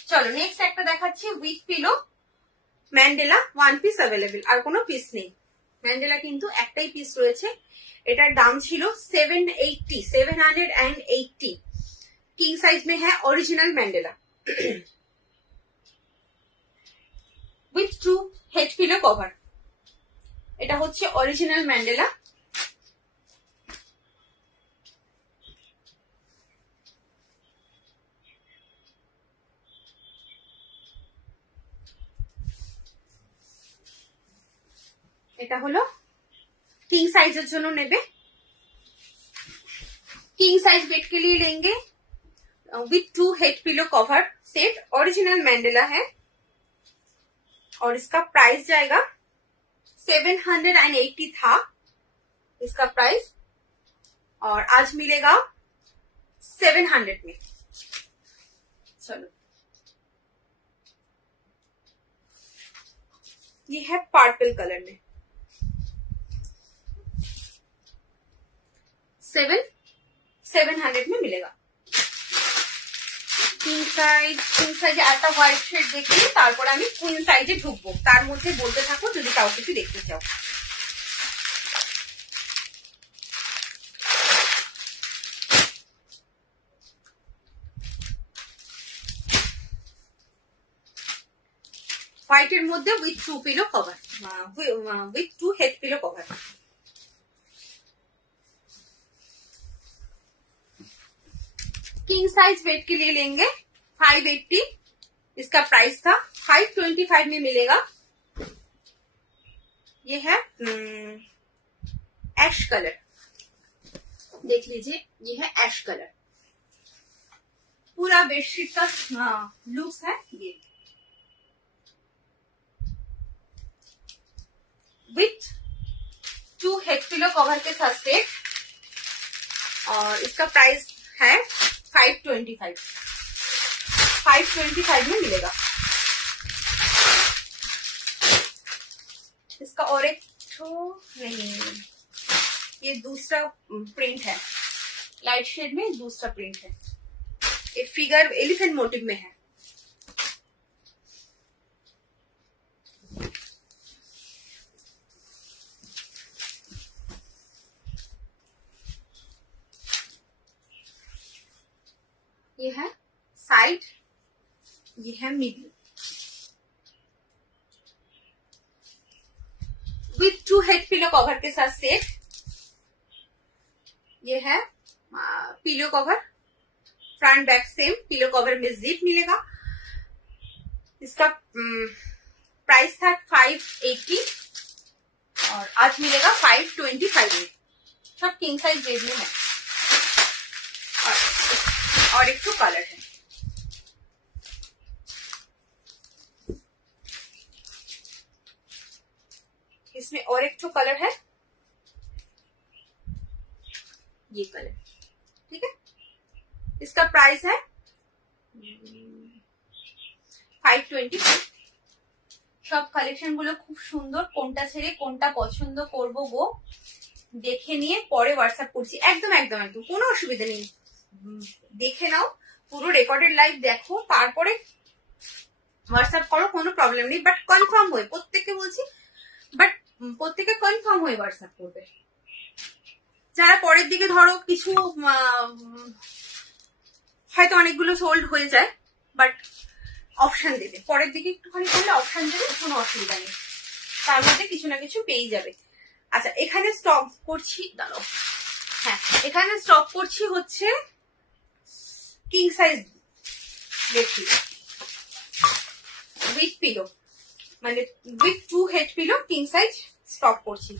চলো নেক্সট একটা দেখাচ্ছি with pillow mandala, 1 piece available, আর কোনো পিস নেই। ম্যান্ডেলা কিন্তু একটাই পিস রয়েছে। এটার দাম ছিল 780, किंग साइज में है, original mandala with 2 head pillow cover. এটা হচ্ছে অরিজিনাল ম্যান্ডেলা। এটা হলো किंग साइजेর জন্য নেবে, किंग साइज बेड के लिए लेंगे with 2 head pillow cover set, original mandala है, और इसका प्राइस जाएगा 780 था इसका प्राइस, और आज मिलेगा 700 में। चलो ये है पर्पल कलर में, 700 में मिलेगा। কিং সাইজে একটা হোয়াইট শেড দেখিয়ে তারপর আমি কুইন সাইজে ঢুকবো, তার মধ্যে বলতে থাকো যদি কাউ কিছু দেখতে চাও। হোয়াইটের মধ্যে with 2 pillow cover, with 2 head pillow cover. King size bed के लिए लेंगे 580, इसका प्राइस था 525 में मिलेगा। ये है ऐश कलर, देख लीजिए ये है ऐश कलर। पूरा बेडशीट का लुक्स है ये, विथ 2 हेड पिलो कवर के साथ सेट, और इसका प्राइस है 525 में मिलेगा। इसका और एक नहीं, ये दूसरा प्रिंट है, लाइट शेड में दूसरा प्रिंट है। ये फिगर एलिफेंट मोटिव में है। ये है साइड, ये है middle, with 2 head pillow cover के साथ सेट। ये है pillow cover, front back same, pillow cover में जिप मिलेगा। इसका प्राइस था 580 और आज मिलेगा 525 में। सब किंग साइज बेड में है। और एक तो कलर है, इसमें और एक तो कलर है, ये कलर, ठीक है। इसका प्राइस है 525। সব কালেকশন গুলো খুব সুন্দর, কোনটা ছেড়ে কোনটা পছন্দ করব গো দেখে নিয়ে পরে হোয়াটসঅ্যাপ করছি। একদম একদম একদম কোনো অসুবিধা নেই, দেখে নাও, পুরো রেকর্ডেড লাইভ দেখো, তারপরে হোয়াটসঅ্যাপ করো, কোনো প্রবলেম নেই। বাট কনফার্ম হয়ে, প্রত্যেককে বলছি, বাট প্রত্যেকে কনফার্ম হয়ে হোয়াটসঅ্যাপ করবে। যারা পরের দিকে ধরো কিছু হয়তো অনেকগুলো সোল্ড হয়ে যায়, বাট অপশন দেবে, পরের দিকে একটুখানি করলে অপশন দেবে, কোনো অসুবিধা নেই, তার মধ্যে কিছু না কিছু পেয়ে যাবে। আচ্ছা, এখানে স্টপ করছি, দাঁড়াও, হ্যাঁ এখানে স্টপ করছি হচ্ছে king size bedsheet with pillow, মানে with 2 head pillow, king size stop করছি।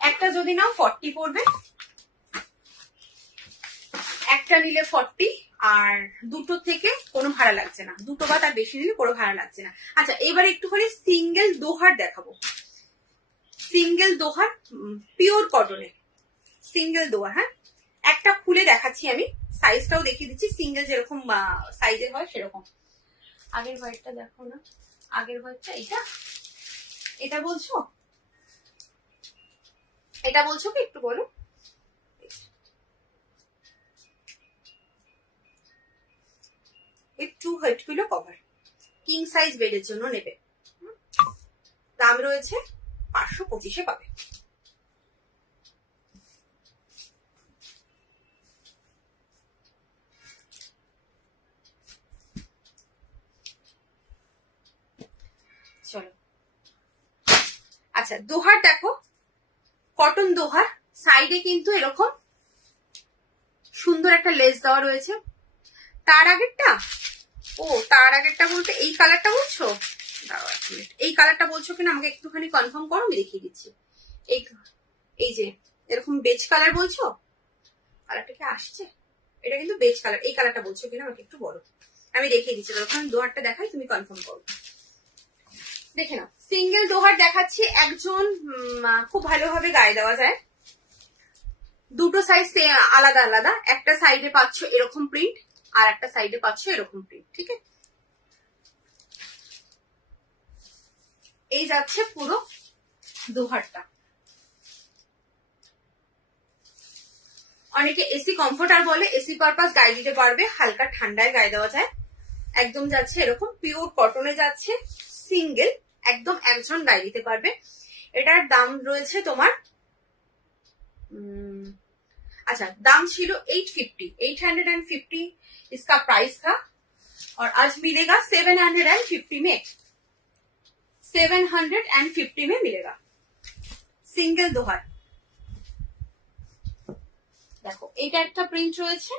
একটা যদি নাও 40 পড়বে, একটা নিলে 40, আর দুটো থেকে কোনো ভাড়া লাগছে না, দুটো বা তার বেশি নিলে কোনো ভাড়া লাগছে না। আচ্ছা, এবার একটুখানি সিঙ্গেল দোহার দেখাবো। সিঙ্গেল দোহার পিওর কটনে, সিঙ্গেল দোহার, হ্যাঁ একটা খুলে দেখাচ্ছি আমি, সাইজটাও দেখিয়ে দিচ্ছি, সিঙ্গেল যেরকম সাইজের হয় সেরকম। আগের হোয়াইটটা দেখো না, আগের হোয়াইটটা, এটা বলছো, এটা বলছো কি একটু বলো। এই 2 head pillow cover king size বেডের জন্য নেবে, দাম রয়েছে 525 পাবে। চলো, আচ্ছা দোহার দেখো, কটন দোহার, সাইডে কিন্তু এরকম সুন্দর একটা লেস দেওয়া রয়েছে। তার আগেরটা, ও তার আগেরটা বলতে এই কালারটা বলছো, দাঁড়াও এক মিনিট, এই কালারটা বলছো কিনা আমাকে একটুখানি কনফার্ম করো, আমি দেখিয়ে দিচ্ছি। এই যে এরকম বেজ কালার বলছো, কালারটা কি আসছে, এটা কিন্তু বেজ কালার, এই কালারটা বলছো কিনা আমাকে একটু বলো, আমি দেখিয়ে দিচ্ছি। তখন দোহারটা দেখাই, তুমি কনফার্ম করো। দেখে নাও, সিঙ্গেল দোহার দেখাচ্ছি, একজন খুব ভালোভাবে গায়ে দেওয়া যায়। দুটো সাইজ আলাদা আলাদা, একটা সাইডে পাচ্ছ এরকম প্রিন্ট, আর একটা সাইডে পাচ্ছ এরকম প্রিন্ট, ঠিক আছে। এই যাচ্ছে পুরো দোহারটা। অনেকে এসি কমফোর্টার বলে, এসি পারপাস গায়ে দিতে পারবে, হালকা ঠান্ডায় গায়ে দেওয়া যায়। একদম যাচ্ছে এরকম পিওর কটনে যাচ্ছে, সিঙ্গেল, একদম একজন গায়ে দিতে পারবে। এটার দাম রয়েছে তোমার अच्छा दाम छिलो 850 इसका प्राइस था, और आज मिलेगा 750 में, 750 में मिलेगा। सिंगल दोहार देखो, এটা একটা প্রিন্ট রয়েছে,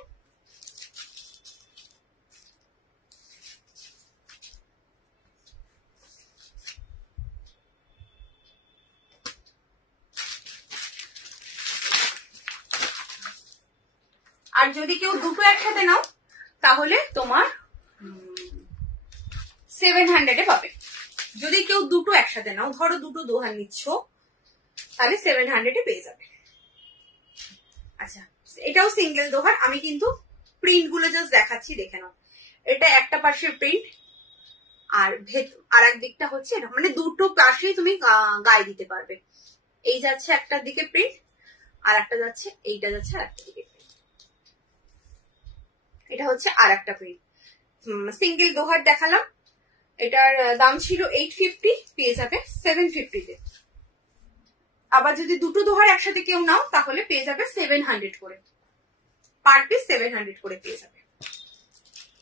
আর যদি কেউ দুটো একসাথে নাও তাহলে তোমার 700 এ পাবে। যদি কেউ দুটো একসাথে নাও, ধরো দুটো দোহার নিচ্ছ, তাহলে 700 এ পেয়ে যাবে। আচ্ছা, এটাও সিঙ্গেল দোহার। আমি কিন্তু প্রিন্ট গুলো জাস্ট দেখাচ্ছি, দেখে নাও। এটা একটা পাশের প্রিন্ট, আর আর এক দিকটা হচ্ছে এটা, মানে দুটো পাশেই তুমি গায়ে দিতে পারবে। এই যাচ্ছে একটার দিকে প্রিন্ট, আর একটা যাচ্ছে, এইটা যাচ্ছে আর একটা দিকে প্রিন্ট। এটা হচ্ছে আর একটা প্রিন্ট। সিঙ্গেল দোহার দেখালাম, এটার দাম ছিল 850, পেয়ে যাবে 750 তে। আবার যদি দুটো দোহার একসাথে কেউ নাও তাহলে পেয়ে যাবে 700 করে, পার পিস 700 করে পেয়ে যাবে।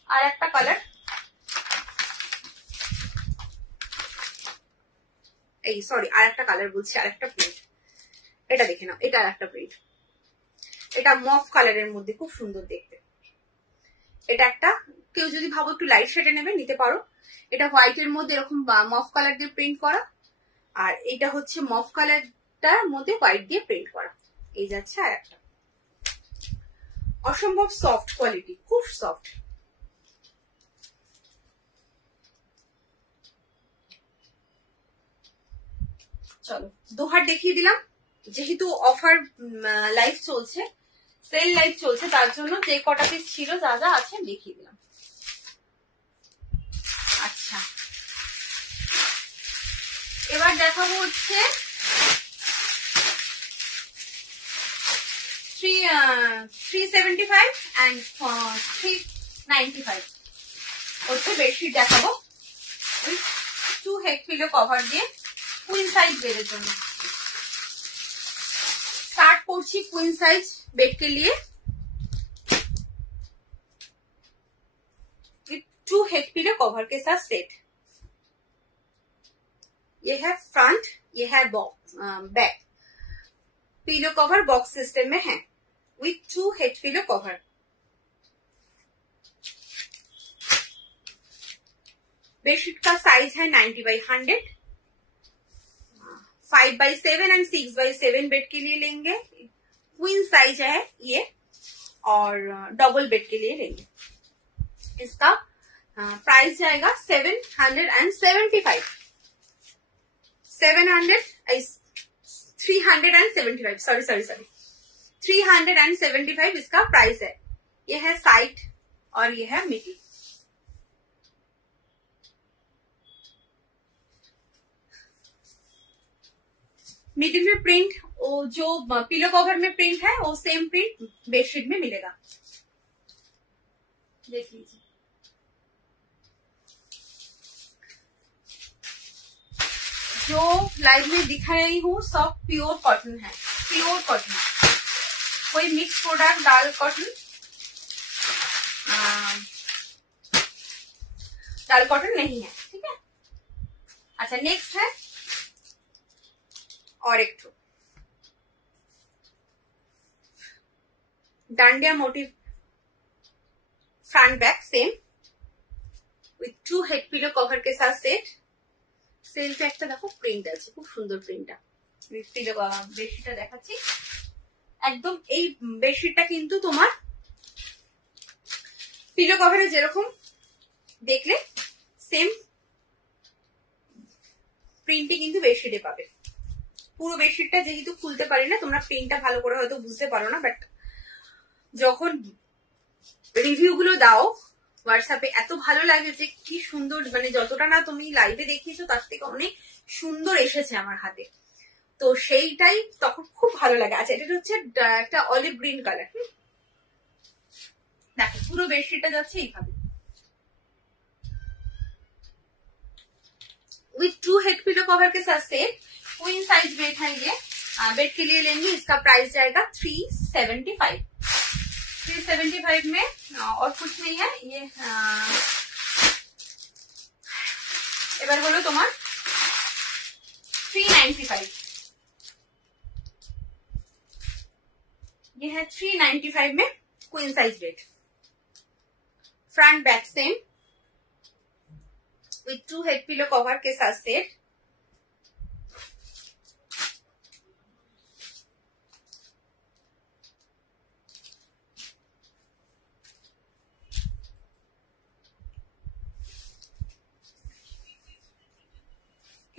আর একটা কালার, এই সরি আর একটা কালার বলছি, আর একটা প্রিন্ট, এটা দেখে নাও। এটা আর একটা প্রিন্ট, এটা মফ কালারের মধ্যে খুব সুন্দর দেখতে। এটা একটা, কেউ যদি ভাবো একটু লাইট শেডে নেবে নিতে পারো। এটা হোয়াইটের মধ্যে এরকম মফ কালার দিয়ে প্রিন্ট করা, আর এটা হচ্ছে মফ কালারটার মধ্যে হোয়াইট দিয়ে প্রিন্ট করা। এই যাচ্ছে আর একটা, অসম্ভব সফট কোয়ালিটি, খুব সফট। চলো দোহার দেখিয়ে দিলাম। যেহেতু অফার লাইভ চলছে, সেল লাইভ চলছে, তার জন্য যে কটা পিস ছিল যা যা আছে দেখিয়ে দিলাম। আচ্ছা, এবার দেখাবো হচ্ছে 375 and 395 হচ্ছে বেডশিট দেখাবো, 2 হেড পিলো কভার দিয়ে কুইন সাইজ বেডের জন্য। स्टार्ट করছি क्वीन साइज बेड के लिए। 2 हेड पिलो कवर के साथ सेट। ये है फ्रंट, ये है back. Pillow cover box system में है with 2 head pillow cover. Bedsheet का साइज है 90/100। 5/7 एंड 6/7 बेड के लिए लेंगे। क्वीन साइज है ये, और डबल बेड के लिए लेंगे। इसका प्राइस जाएगा 775। 375, सॉरी 375 इसका प्राइस है। ये है साइड और ये है मिडिल। मिडिल में प्रिंट, वो जो पिलो कवर में प्रिंट है वो सेम प्रिंट बेडशीट में मिलेगा, देख लीजिए। जो लाइव में दिखा रही हूँ सब प्योर कॉटन है, प्योर कॉटन, कोई मिक्स प्रोडक्ट डाल कॉटन नहीं है, ठीक है। अच्छा, नेक्स्ट है और एक तो dandiya motive, front back same with 2 head pillow cover के साथ सेट। সেলটা একটা দেখো প্রিন্ট আছে, খুব সুন্দর প্রিন্টটা। পিলো বেডশিটটা দেখাচ্ছি, একদম এই বেডশিটটা কিন্তু তোমার পিলো কভারে যেরকম দেখলে সেম প্রিন্টই কিন্তু বেডশিটে পাবে। পুরো বেডশিটটা যেহেতু খুলতে পারি না, তোমরা প্রিন্টটা ভালো করে হয়তো বুঝতে পারো না, বাট যখন রিভিউ গুলো দাও হোয়াটসঅ্যাপে এত ভালো লাগে যে কি সুন্দর, মানে যতটা না তুমি লাইভে দেখিয়েছো তার থেকে অনেক সুন্দর এসেছে আমার হাতে, তো সেইটাই তখন খুব ভালো লাগে। আচ্ছা, এটা হচ্ছে একটা অলিভ গ্রিন কালার। দেখো পুরো বেডশিটটা যাচ্ছে এইভাবে विथ 2 हेड पिलो कवर के साथ सेट। क्वीन साइज बेड है ये, बेड के लिए लेंगे। इसका प्राइस जाएगा 375। 375 में और कुछ नहीं है ये। এবার হলো তোমার 395। ये है 395 में queen size bed, front back same with 2 head pillow cover के साथ सेट।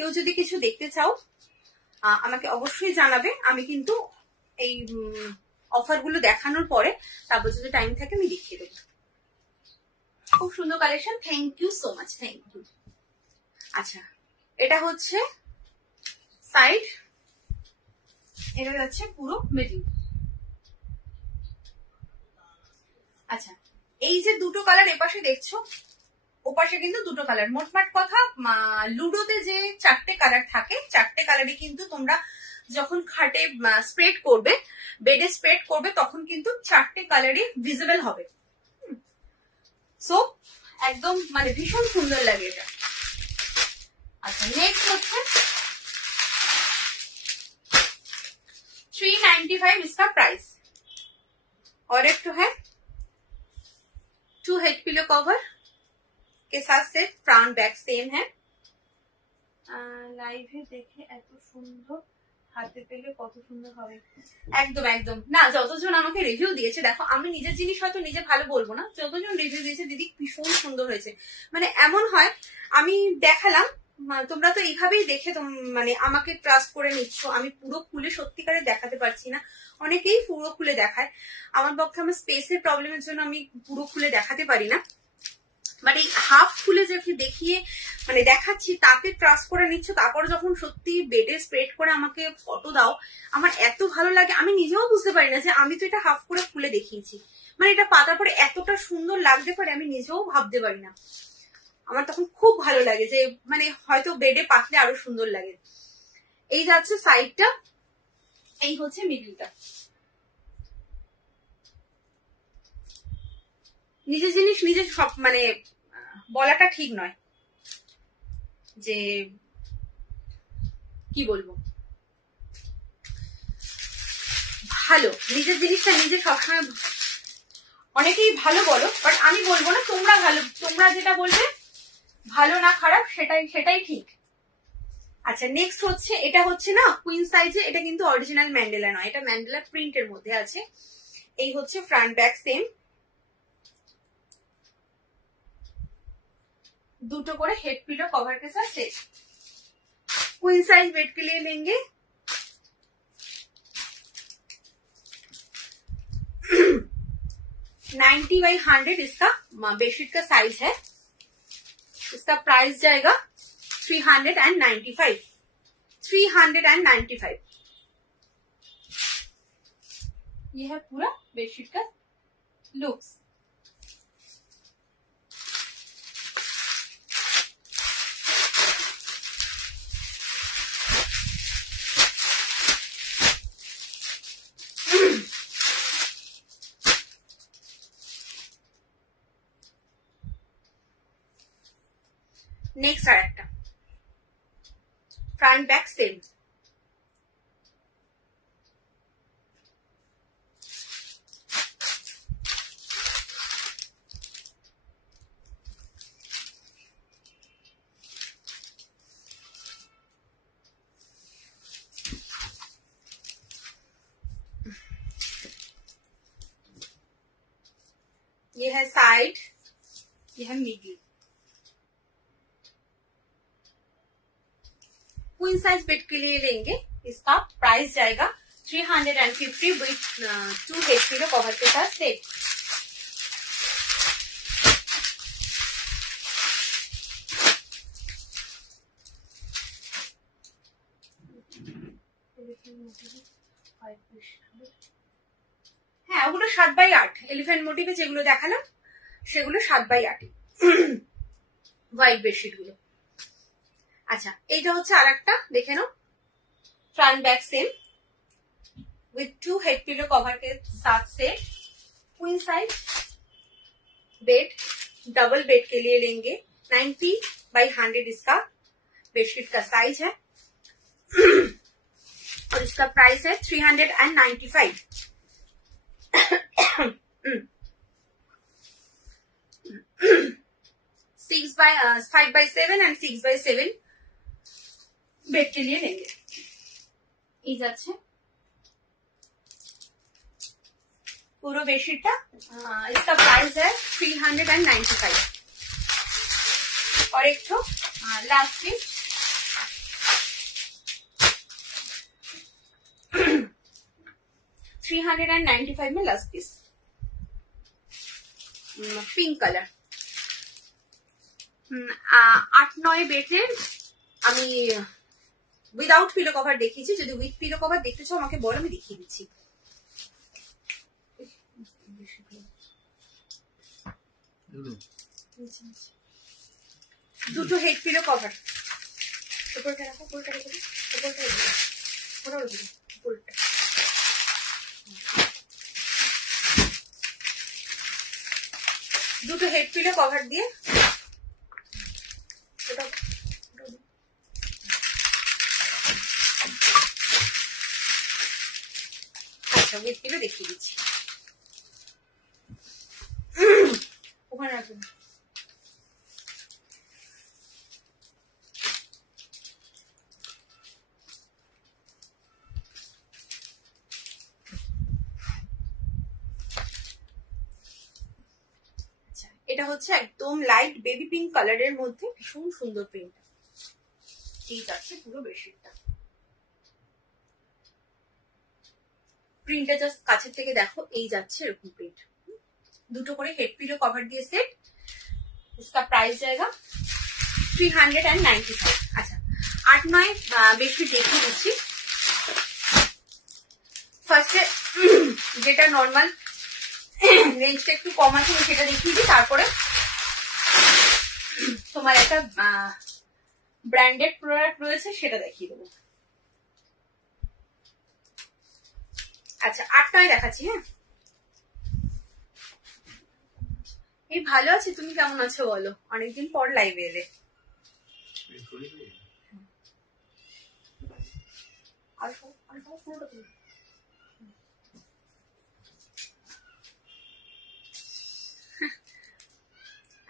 কেউ যদি কিছু দেখতে চাও আমাকে অবশ্যই জানাবে, আমি কিন্তু এই অফার গুলো দেখানোর পরে তারপর যদি টাইম থাকে আমি দেখিয়ে দেবো। খুব সুন্দর collection, thank you so much, thank you. আচ্ছা এটা হচ্ছে সাইড, এটা যাচ্ছে পুরো মিডল। আচ্ছা এই যে দুটো কালার এপাশে দেখছো, ওপাশে কিন্তু দুটো কালার। মোটমাট কথা লুডোতে যে 4টে কালার থাকে, 4টে কালারই কিন্তু তোমরা যখন খাটে স্প্রেড করবে, বেডে স্প্রেড করবে, তখন কিন্তু 4টে কালারই ভিজিবল হবে। সো একদম মানে ভীষণ সুন্দর লাগে এটা। अच्छा नेक्स्ट होता है 395 इसका प्राइस। और एक तो है 2 हेड पिलो कवर के साथ से फ्रंट बैक सेम है। লাইভে দেখে এত সুন্দর, হাতে পেলে কত সুন্দর হবে। একদম একদম না, যতজন আমাকে রিভিউ দিয়েছে, দেখো আমি নিজের জিনিস হয়তো নিজে ভালো বলবো না, যতজন রিভিউ দিয়েছে দিদি ভীষণ সুন্দর হয়েছে। মানে এমন হয় আমি দেখালাম, তোমরা তো এইভাবেই দেখে মানে আমাকে ট্রাস্ট করে নিচ্ছ, আমি পুরো খুলে সত্যিকারে দেখাতে পারছি না, অনেকেই পুরো খুলে দেখায়, আমার পক্ষে আমার স্পেসের প্রবলেমের জন্য আমি পুরো খুলে দেখাতে পারি না। মানে হাফ খুলে যে দেখিয়ে মানে দেখাচ্ছি তাকে ট্রাস্ট করে নিচ্ছ, তারপর যখন সত্যি বেডে স্প্রেড করে আমাকে ফটো দাও, আমার এত ভালো লাগে, আমি নিজেও বুঝতে পারি না যে আমি তো এটা হাফ করে খুলে দেখিয়েছি, মানে এটা পাতার পরে এতটা সুন্দর লাগতে পারে আমি নিজেও ভাবতে পারি না। আমার তখন খুব ভালো লাগে যে মানে হয়তো বেডে পাতলে আরো সুন্দর লাগে। এই যাচ্ছে সাইডটা, এই হচ্ছে মিডলটা। নিজের জিনিস নিজে সব মানে বলাটা ঠিক নয়, যে কি বলবো, ভালো নিজের জিনিসটা নিজে সবসময় অনেকেই ভালো বলো, বাট আমি বলবো না তোমরা ভালো, তোমরা যেটা বলবে ভালো না খারাপ সেটাই ঠিক। আচ্ছা নেক্সট হচ্ছে, এটা হচ্ছে না কুইন সাইজে, এটা কিন্তু অরিজিনাল ম্যান্ডেলা নয়, এটা ম্যান্ডেলা প্রিন্টের মধ্যে আছে। এই হচ্ছে ফ্রন্ট ব্যাক সেম, দুটো করে हेड पिलो कवर के साथ सेट। क्वीन साइज बेड के लिए लेंगे 90/100 इसका बेडशीट का साइज है। इसका प्राइस जाएगा 395। 395 ये है पूरा बेडशीट का लुक्स। नेक्स्ट আর একটা फ्रंट बैक सेम। ये है साइड, ये है मिडिल। क्वीन साइज बेड के लिए लेंगे, इसका प्राइस जाएगा 350 विथ 2 हेड पिलो कवर के साथ सेट। হ্যাঁ ওগুলো 7/8 এলিফ্যান্ট মোটিভে যেগুলো দেখালাম সেগুলো 7/8 হোয়াইট বেডশিট গুলো। আচ্ছা এইটা হচ্ছে আরেকটা দেখে নাও, front back same with 2 head pillow cover के साथ से। Queen size bed, double bed के लिए लेंगे 90/100 इसका बेडशीट का साइज है और इसका प्राइस है 395। 5/7 एंड 6/7 बेड के लिए लेंगे। এই যাচ্ছে পুরো বেডশিটটা, इसका प्राइस है 395। और एक तो लास्ट पीस 395 में लास्ट पीस, पिंक कलर। 8-9 বেডের আমি উইদাউট পিলো কভার দেখিয়েছি, যদি উইথ পিলো কভার দেখতে চাও আমাকে বলো, আমি দেখিয়ে দিচ্ছি। দুটো হেড পিলো কভার, উপরটা রাখো, উপরটা রেখে দিই, উপরটা রেখে দিই, উপরটা রেখে দিই, উপরটা। দুটো হেড পিলো কভার দিয়ে আচ্ছা উইথ পিলো দেখিয়ে দিচ্ছি, ওখানে রাখবেন। এটা হচ্ছে একদম লাইট বেবি পিঙ্ক কালারের মধ্যে, ভীষণ সুন্দর প্রিন্ট। ঠিক আছে, পুরো বেডশিটটা প্রিন্টটা জাস্ট কাছের থেকে দেখো, এই যাচ্ছে এরকম প্রিন্ট। দুটো করে হেড পিলো কভার দিয়ে সেট, इसका प्राइस जाएगा 395। আচ্ছা 8-9 বেডশিট দেখিয়ে দিচ্ছি। ফার্স্টে যেটা নর্মাল রেঞ্জটা একটু কম আছে সেটা দেখিয়ে দিই, তারপরে তোমার একটা ব্র্যান্ডেড প্রোডাক্ট রয়েছে সেটা দেখিয়ে দেবো। আচ্ছা 8-9 দেখাচ্ছি। হ্যাঁ এই ভালো আছে, তুমি কেমন আছো বলো, অনেকদিন পর লাইভে এলে।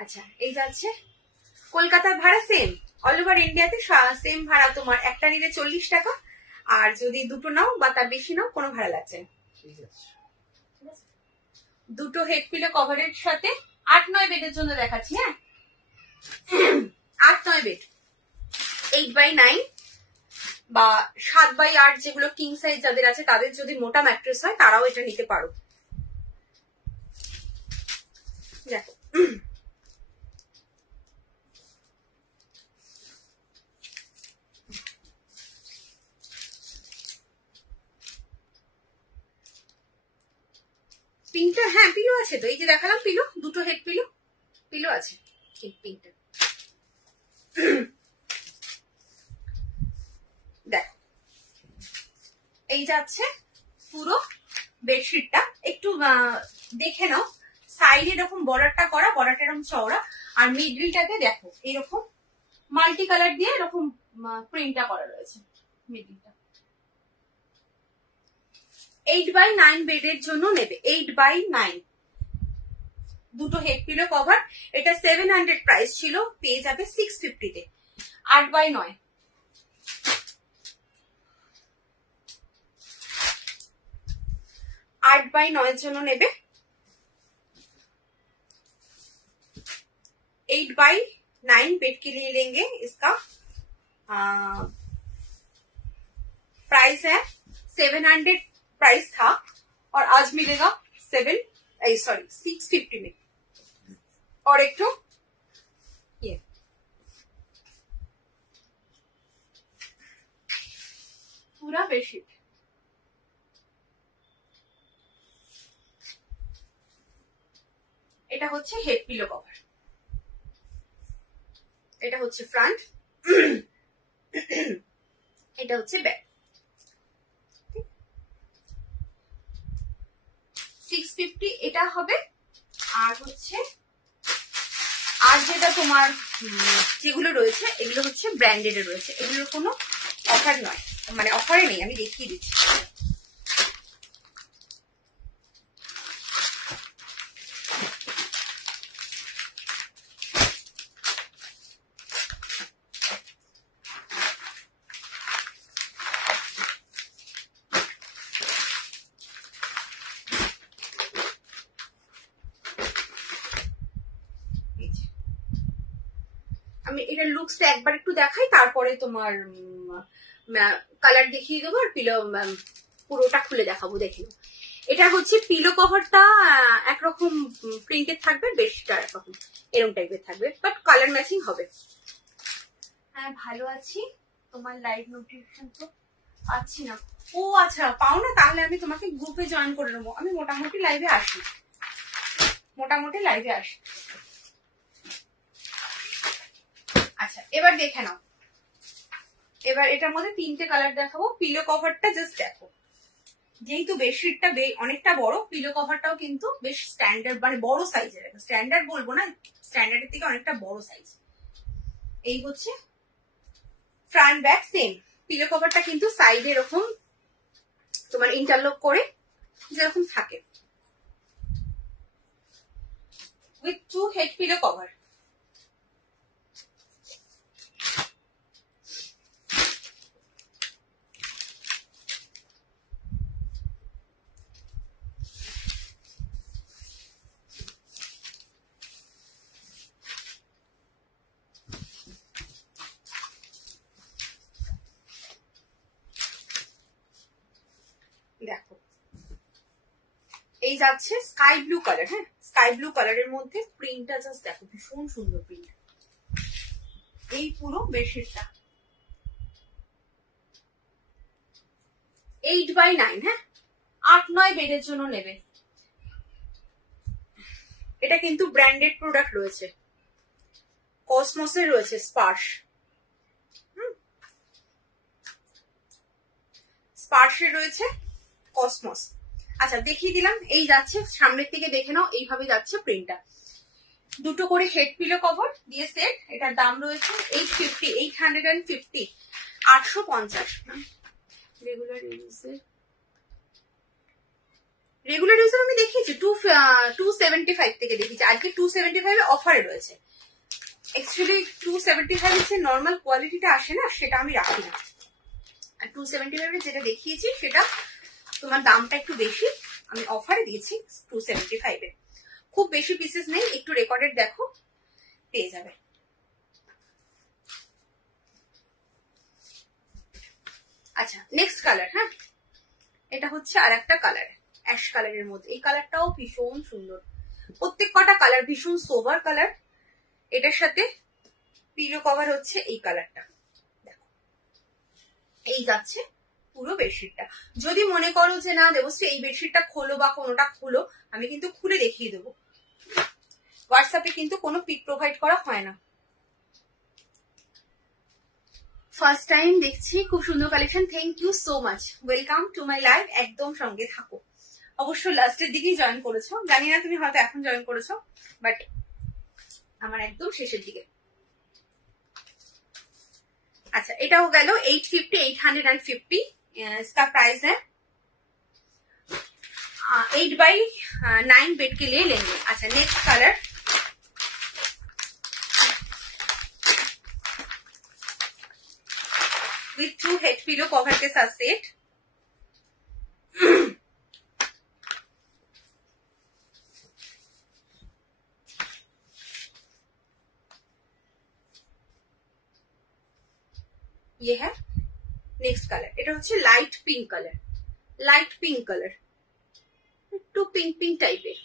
আচ্ছা এই যাচ্ছে কলকাতার ভাড়া সেম, অল ওভার ইন্ডিয়াতে সেম ভাড়া, তোমার একটা নিলে 40 টাকা, আর যদি দুটো নাও বা তার বেশি নাও কোনো ভাড়া লাগছে না। দুটো হেড পিলো কভারের সাথে 8-9 বেডের জন্য দেখাচ্ছি। হ্যাঁ 8-9 বেড, 8x9 বা 7x8 যেগুলো কিং সাইজ যাদের আছে, তাদের যদি মোটা ম্যাট্রেস হয় তারাও এটা নিতে পারো। দেখো পিঙ্কটা, হ্যাঁ পিলো আছে তো, এই যে দেখালাম পিলো, দুটো হেড পিলো, পিলো আছে পিঙ্কটা। দেখো এই যাচ্ছে পুরো বেডশিটটা, একটু দেখে নাও, সাইডে এরকম বর্ডারটা করা, বর্ডারটা এরকম চওড়া, আর মিডলটাতে দেখো এরকম মাল্টি কালার দিয়ে এরকম প্রিন্টটা করা রয়েছে মিডলটা। 8x9 বেডের জন্য নেবে, 8x9 দুটো হেড পিলো কভার, এটা 700 প্রাইস ছিল, পেয়ে যাবে 650 তে। 8x9 8x9 জন্য নেবে, 8x9 बेड के लिए लेंगे, इसका प्राइस है 700 प्राइस था और आज मिलेगा 650 में। और एक तो ये पूरा बेडशीट, এটা হচ্ছে হেড পিলো কভার, এটা হচ্ছে ফ্রন্ট, এটা হচ্ছে ব্যাক। 650 এটা হবে। আর হচ্ছে আর যেটা তোমার যেগুলো রয়েছে এগুলো হচ্ছে ব্র্যান্ডেড রয়েছে, এগুলোর কোনো অফার নয়, মানে অফারে নেই, আমি দেখিয়ে দিচ্ছি। আমি এটা লুকসটা একবার একটু দেখাই, তারপরে তোমার কালার দেখিয়ে দেবো, আর পিলো পুরোটা খুলে দেখাবো। দেখে এটা হচ্ছে পিলো কভারটা একরকম প্রিন্টেড থাকবে, বেশটা একরকম এরকম টাইপের থাকবে, বাট কালার ম্যাচিং হবে। হ্যাঁ ভালো আছি, তোমার লাইভ নোটিফিকেশন তো পাচ্ছি না। ও আচ্ছা পাও না, তাহলে আমি তোমাকে গ্রুপে জয়েন করে নেবো। আমি মোটামুটি লাইভে আসি, আচ্ছা এবার দেখে নাও। এবার এটার মধ্যে 3টে কালার দেখাবো। পিলো কভারটা জাস্ট দেখো, যেহেতু বেডশিটটা অনেকটা বড়, পিলো কভারটাও কিন্তু বেশ স্ট্যান্ডার্ড, মানে বড় সাইজের। স্ট্যান্ডার্ড বলবো না, স্ট্যান্ডার্ডের থেকে অনেকটা বড় সাইজ। এই হচ্ছে ফ্রন্ট ব্যাক সেম। পিলো কভারটা কিন্তু সাইডে এরকম তোমার ইন্টারলক করে যেরকম থাকে, উইথ 2 হেড পিলো কভার। দেখো এই যাচ্ছে স্কাই ব্লু কালার। হ্যাঁ স্কাই ব্লু কালারের মধ্যে প্রিন্টটা জাস্ট দেখো, ভীষণ সুন্দর প্রিন্ট। এই পুরো বেডশিটটা 8x9। হ্যাঁ 8-9 বেডের জন্য নেবে। এটা কিন্তু ব্র্যান্ডেড প্রোডাক্ট রয়েছে, কসমসের রয়েছে, স্পার্শের রয়েছে, কসমস। আচ্ছা দেখিয়ে দিলাম। এই যাচ্ছে সামনের থেকে, দেখে নাও এইভাবে যাচ্ছে প্রিন্টটা। 2টো করে হেড পিলো কভার দিয়ে সেট। এটার দাম রয়েছে 850 850। রেগুলার ইউজের আমি দেখিয়েছি 275 থেকে দেখিয়েছি। আজকে 275 অফারে রয়েছে। অ্যাকচুয়ালি 275 যে নর্মাল কোয়ালিটিটা আসে না, সেটা আমি রাখি না। আর 275 যেটা দেখিয়েছি সেটা তোমার দামটা একটু বেশি, আমি অফারে দিয়েছি 275 খুব বেশি পিসেস নেই, একটু রেকর্ডেড দেখো পেয়ে যাবে। আচ্ছা নেক্সট কালার। হ্যাঁ এটা হচ্ছে আর একটা কালার, অ্যাশ কালারের মধ্যে। এই কালারটাও ভীষণ সুন্দর, প্রত্যেক কটা কালার ভীষণ সোবার কালার। এটার সাথে পিলো কভার হচ্ছে এই কালারটা। দেখো এই যাচ্ছে পুরো বেডশিটটা। যদি মনে করো যে না দেবশ্রী এই বেডশিটটা খোলো বা কোনোটা খোলো, আমি কিন্তু খুলে দেখিয়ে দেবো। হোয়াটসঅ্যাপে কিন্তু কোনো পিক প্রোভাইড করা হয় না। ফার্স্ট টাইম দেখছি, খুব সুন্দর collection, thank you so much, welcome to my live. একদম সঙ্গে থাকো, অবশ্য লাস্টের দিকেই জয়েন করেছো, জানি না তুমি হয়তো এখন জয়েন করেছো, বাট আমার একদম শেষের দিকে। अच्छा এটা हो গেল 850 इसका प्राइस है 8x9 बेड के लिए लेंगे। अच्छा next colour with 2 head pillow cover के साथ सेट। ये है नेक्स्ट कलर, এটা হচ্ছে লাইট পিঙ্ক কালার, একটু পিঙ্ক টাইপের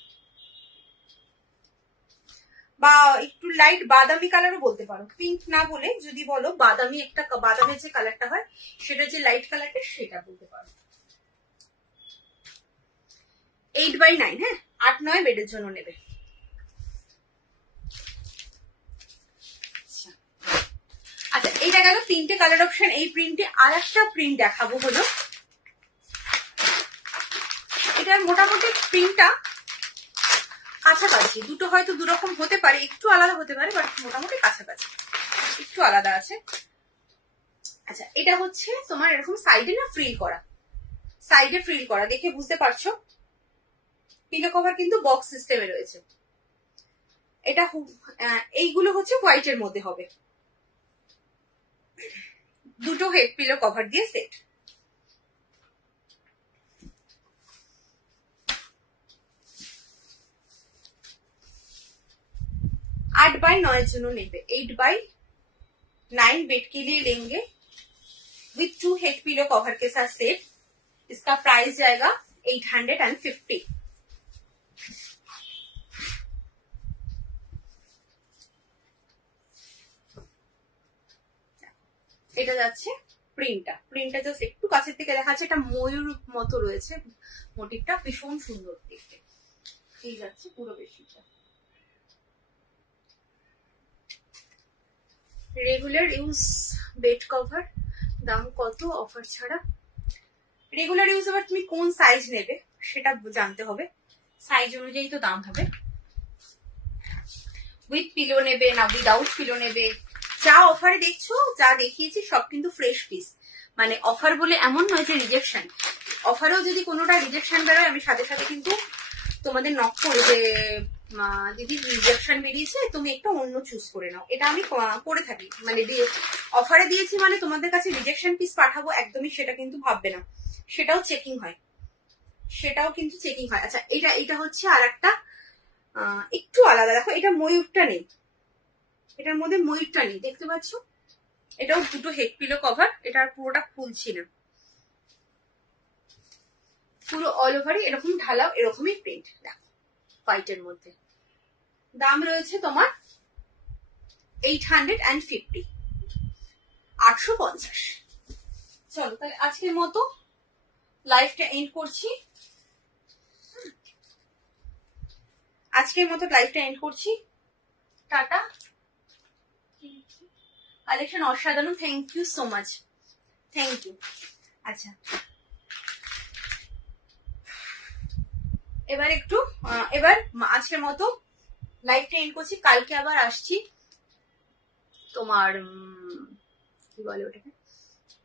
বা একটু লাইট বাদামি কালারও বলতে পারো, পিঙ্ক না বলে যদি বলো বাদামি, একটা বাদামের যে কালারটা হয় সেটা যে লাইট কালারটা সেটা বলতে পারো। 8x9 হ্যাঁ 8-9 বেডের জন্য নেবে। আচ্ছা এইটা গেল তিনটে কালার অপশন। এই প্রিন্টে আর একটা প্রিন্ট দেখাবো, হলো এটার মোটামুটি প্রিন্টটা কাছাকাছি, দুটো হয়তো দুরকম হতে পারে, একটু আলাদা হতে পারে, বাট মোটামুটি কাছাকাছি, একটু আলাদা আছে। আচ্ছা এটা হচ্ছে তোমার এরকম সাইডে না ফ্রিল করা, দেখে বুঝতে পারছো পিলো কভার কিন্তু বক্স সিস্টেমে রয়েছে। এটা এইগুলো হচ্ছে হোয়াইটের মধ্যে হবে, দুটো হেড পিলো কভার দিয়ে সেট। आठ बाई 9 जनो नेबे 8x9 बेड के लिए लेंगे विथ 2 हेड पिलो कवर के साथ सेट। इसका प्राइस जाएगा 850। এটা যাচ্ছে প্রিন্টটা জাস্ট একটু কাছের থেকে দেখাচ্ছে, এটা ময়ূর মতো রয়েছে মোটিভটা, ভীষণ সুন্দর দেখতে। এই যাচ্ছে পুরো বেশিটা। রেগুলার ইউজ বেড কভার, দাম কত অফার ছাড়া? রেগুলার ইউজ আবার তুমি কোন সাইজ নেবে সেটা জানতে হবে, সাইজ অনুযায়ী তো দাম হবে। উইথ পিলো নেবে না উইদাউট পিলো নেবে, যা অফারে দেখছো যা দেখিয়েছি সব কিন্তু ফ্রেশ পিস, মানে অফার বলে এমন নয় যে রিজেকশন। অফারেও যদি কোনোটা রিজেকশন বেরোয় আমি সাথে সাথে কিন্তু তোমাদের নক করে যে দিদি রিজেকশন বেরিয়েছে তুমি একটু অন্য চুজ করে নাও, এটা আমি করে থাকি। মানে অফারে দিয়েছি মানে তোমাদের কাছে রিজেকশন পিস পাঠাবো একদমই সেটা কিন্তু ভাববে না, সেটাও চেকিং হয়, সেটাও কিন্তু চেকিং হয়। আচ্ছা এটা হচ্ছে আর একটা একটু আলাদা, দেখো এটা ময়ূরটা নেই, এটার মধ্যে ময়ূরটা নেই, দেখতে পাচ্ছ? এটাও দুটো হেড পিলো কভার, এটা পুরোটা খুলছি না, পুরো অল ওভারই এরকম ঢালাও, এরকমই প্রিন্ট, দেখো হোয়াইটের মধ্যে। দাম রয়েছে তোমার 850, 850। চলো তাহলে আজকের মতো লাইভটা এন্ড করছি, টাটা। কালেকশন অসাধারণ, thank you so much, thank you. আচ্ছা এবার আজকের মতো লাইভটা এন্ড করছি, কালকে আবার আসছি তোমার কি বলে ওটাকে,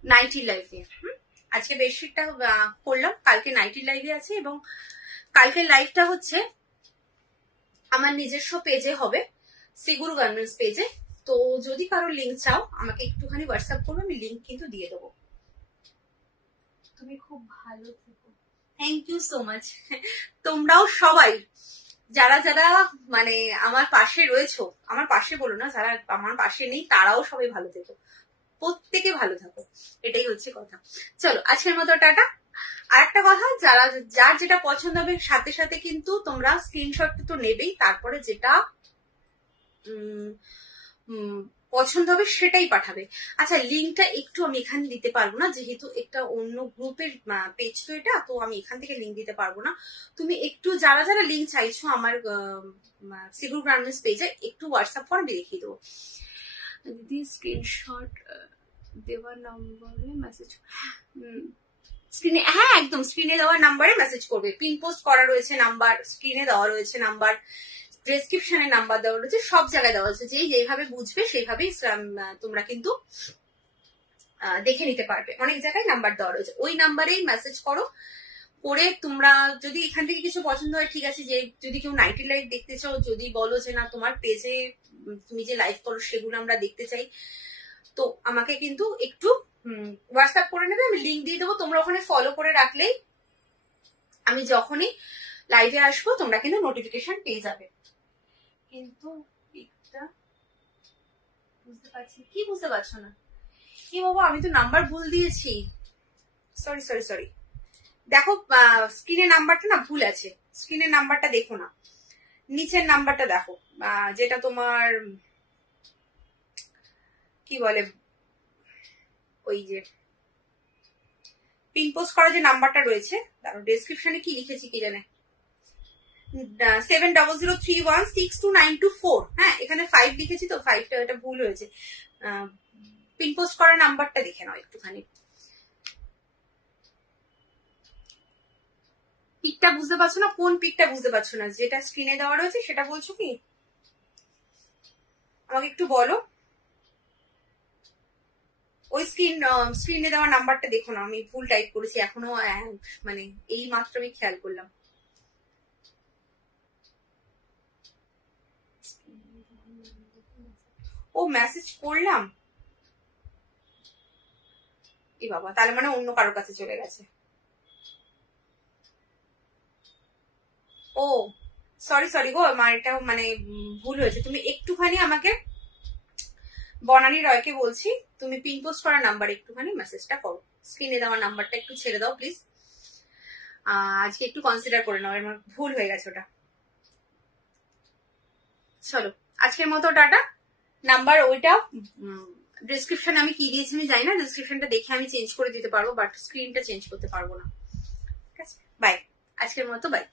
নাইটির লাইভে। আজকে বেডশিটটা করলাম, কালকে নাইটির লাইভে আছে, এবং কালকের লাইভটা হচ্ছে আমার নিজস্ব পেজে হবে, সিগুরু গার্মেন্টস পেজে। তো যদি কারোর লিঙ্ক চাও আমাকে একটুখানি হোয়াটসঅ্যাপ করবে, আমি লিঙ্ক কিন্তু দিয়ে দেবো। তুমি খুব ভালো থেকো, থ্যাংক ইউ সো মাচ। তোমরাও সবাই যারা যারা মানে আমার পাশে রয়েছো, আমার পাশে বলো না, যারা আমার পাশে নেই তারাও সবাই ভালো থেকো, প্রত্যেকে ভালো থাকো, এটাই হচ্ছে কথা। চলো আজকের মতো টাটা। আর একটা কথা, যার যেটা পছন্দ হবে সাথে সাথে কিন্তু তোমরা স্ক্রিনশট তো নেবেই, তারপরে যেটা পছন্দ হবে সেটাই পাঠাবে। আচ্ছা লিঙ্কটা একটু আমি এখানে দিতে পারবো না, যেহেতু একটা অন্য গ্রুপের পেজ তো এটা, তো আমি এখান থেকে লিঙ্ক দিতে পারবো না। তুমি একটু যারা যারা লিঙ্ক চাইছো আমার সিগুরু গার্মেন্টস পেজে একটু হোয়াটসঅ্যাপ করে দেখিয়ে দেবো। দিদি স্ক্রিনশট দেওয়ার নম্বরে মেসেজ, স্ক্রিনে, হ্যাঁ একদম স্ক্রিনে দেওয়ার নাম্বারে মেসেজ করবে, পিন পোস্ট করা রয়েছে নাম্বার, স্ক্রিনে দেওয়া রয়েছে নাম্বার, ডেসক্রিপশনে নাম্বার দেওয়া রয়েছে, সব জায়গায় দেওয়া হচ্ছে, যেভাবে বুঝবে সেইভাবেই তোমরা কিন্তু দেখে নিতে পারবে। অনেক জায়গায় নাম্বার দেওয়া রয়েছে, ওই নাম্বারেই মেসেজ করো, করে তোমরা যদি এখান থেকে কিছু পছন্দ হয় ঠিক আছে, যে যদি কেউ নাইটি লাইভ দেখতে চাও, যদি বলো যে না তোমার পেজে তুমি যে লাইভ করো সেগুলো আমরা দেখতে চাই, তো আমাকে কিন্তু একটু হোয়াটসঅ্যাপ করে নেবে, আমি লিঙ্ক দিয়ে দেবো, তোমরা ওখানে ফলো করে রাখলেই আমি যখনই লাইভে আসবো তোমরা কিন্তু নোটিফিকেশন পেয়ে যাবে। কিন্তু বুঝতে পারছি, কি বুঝতে পারছো না? কি বাবা আমি তো নাম্বার ভুল দিয়েছি, সরি। দেখো স্ক্রিনের নাম্বারটা না ভুল আছে, স্ক্রিনের নাম্বারটা দেখো না, নিচের নাম্বারটা দেখো, যেটা তোমার কি বলে ওই যে পিন পোস্ট করা যে নাম্বারটা রয়েছে, তার ডেসক্রিপশনে কি লিখেছি কি জানে, 7003162924। হ্যাঁ এখানে 5 লিখেছি তো, 5টা এটা ভুল হয়েছে, পিন পোস্ট করা নাম্বারটা দেখে নাও একটুখানি। পিকটা বুঝতে পারছো না? কোন পিকটা বুঝতে পারছো না? যেটা স্ক্রিনে দেওয়া রয়েছে সেটা বলছো কি? আমাকে একটু বলো। ওই স্ক্রিনে দেওয়া নাম্বারটা দেখো না, আমি ভুল টাইপ করেছি এখনো, মানে এই মাত্র আমি খেয়াল করলাম। ও মেসেজ করলাম, এ বাবা তাহলে মানে অন্য কারোর কাছে চলে গেছে। ও সরি গো, আমার এটা মানে ভুল হয়েছে। তুমি একটুখানি আমাকে, বনানী রয়কে বলছি, তুমি পিন পোস্ট করা নাম্বার একটুখানি মেসেজটা করো, স্ক্রিনে দেওয়া নাম্বারটা একটু ছেড়ে দাও প্লিজ। আজকে একটু কনসিডার করে নাও, আমার ভুল হয়ে গেছে ওটা। চলো আজকের মতো টাটা। নাম্বার ওইটা ডিসক্রিপশনে আমি কি দিয়েছি আমি জানি না, ডিসক্রিপশনটা দেখে আমি চেঞ্জ করে দিতে পারবো, বাট স্ক্রিনটা চেঞ্জ করতে পারবো না। ঠিক আছে, বাই, আজকের মতো বাই।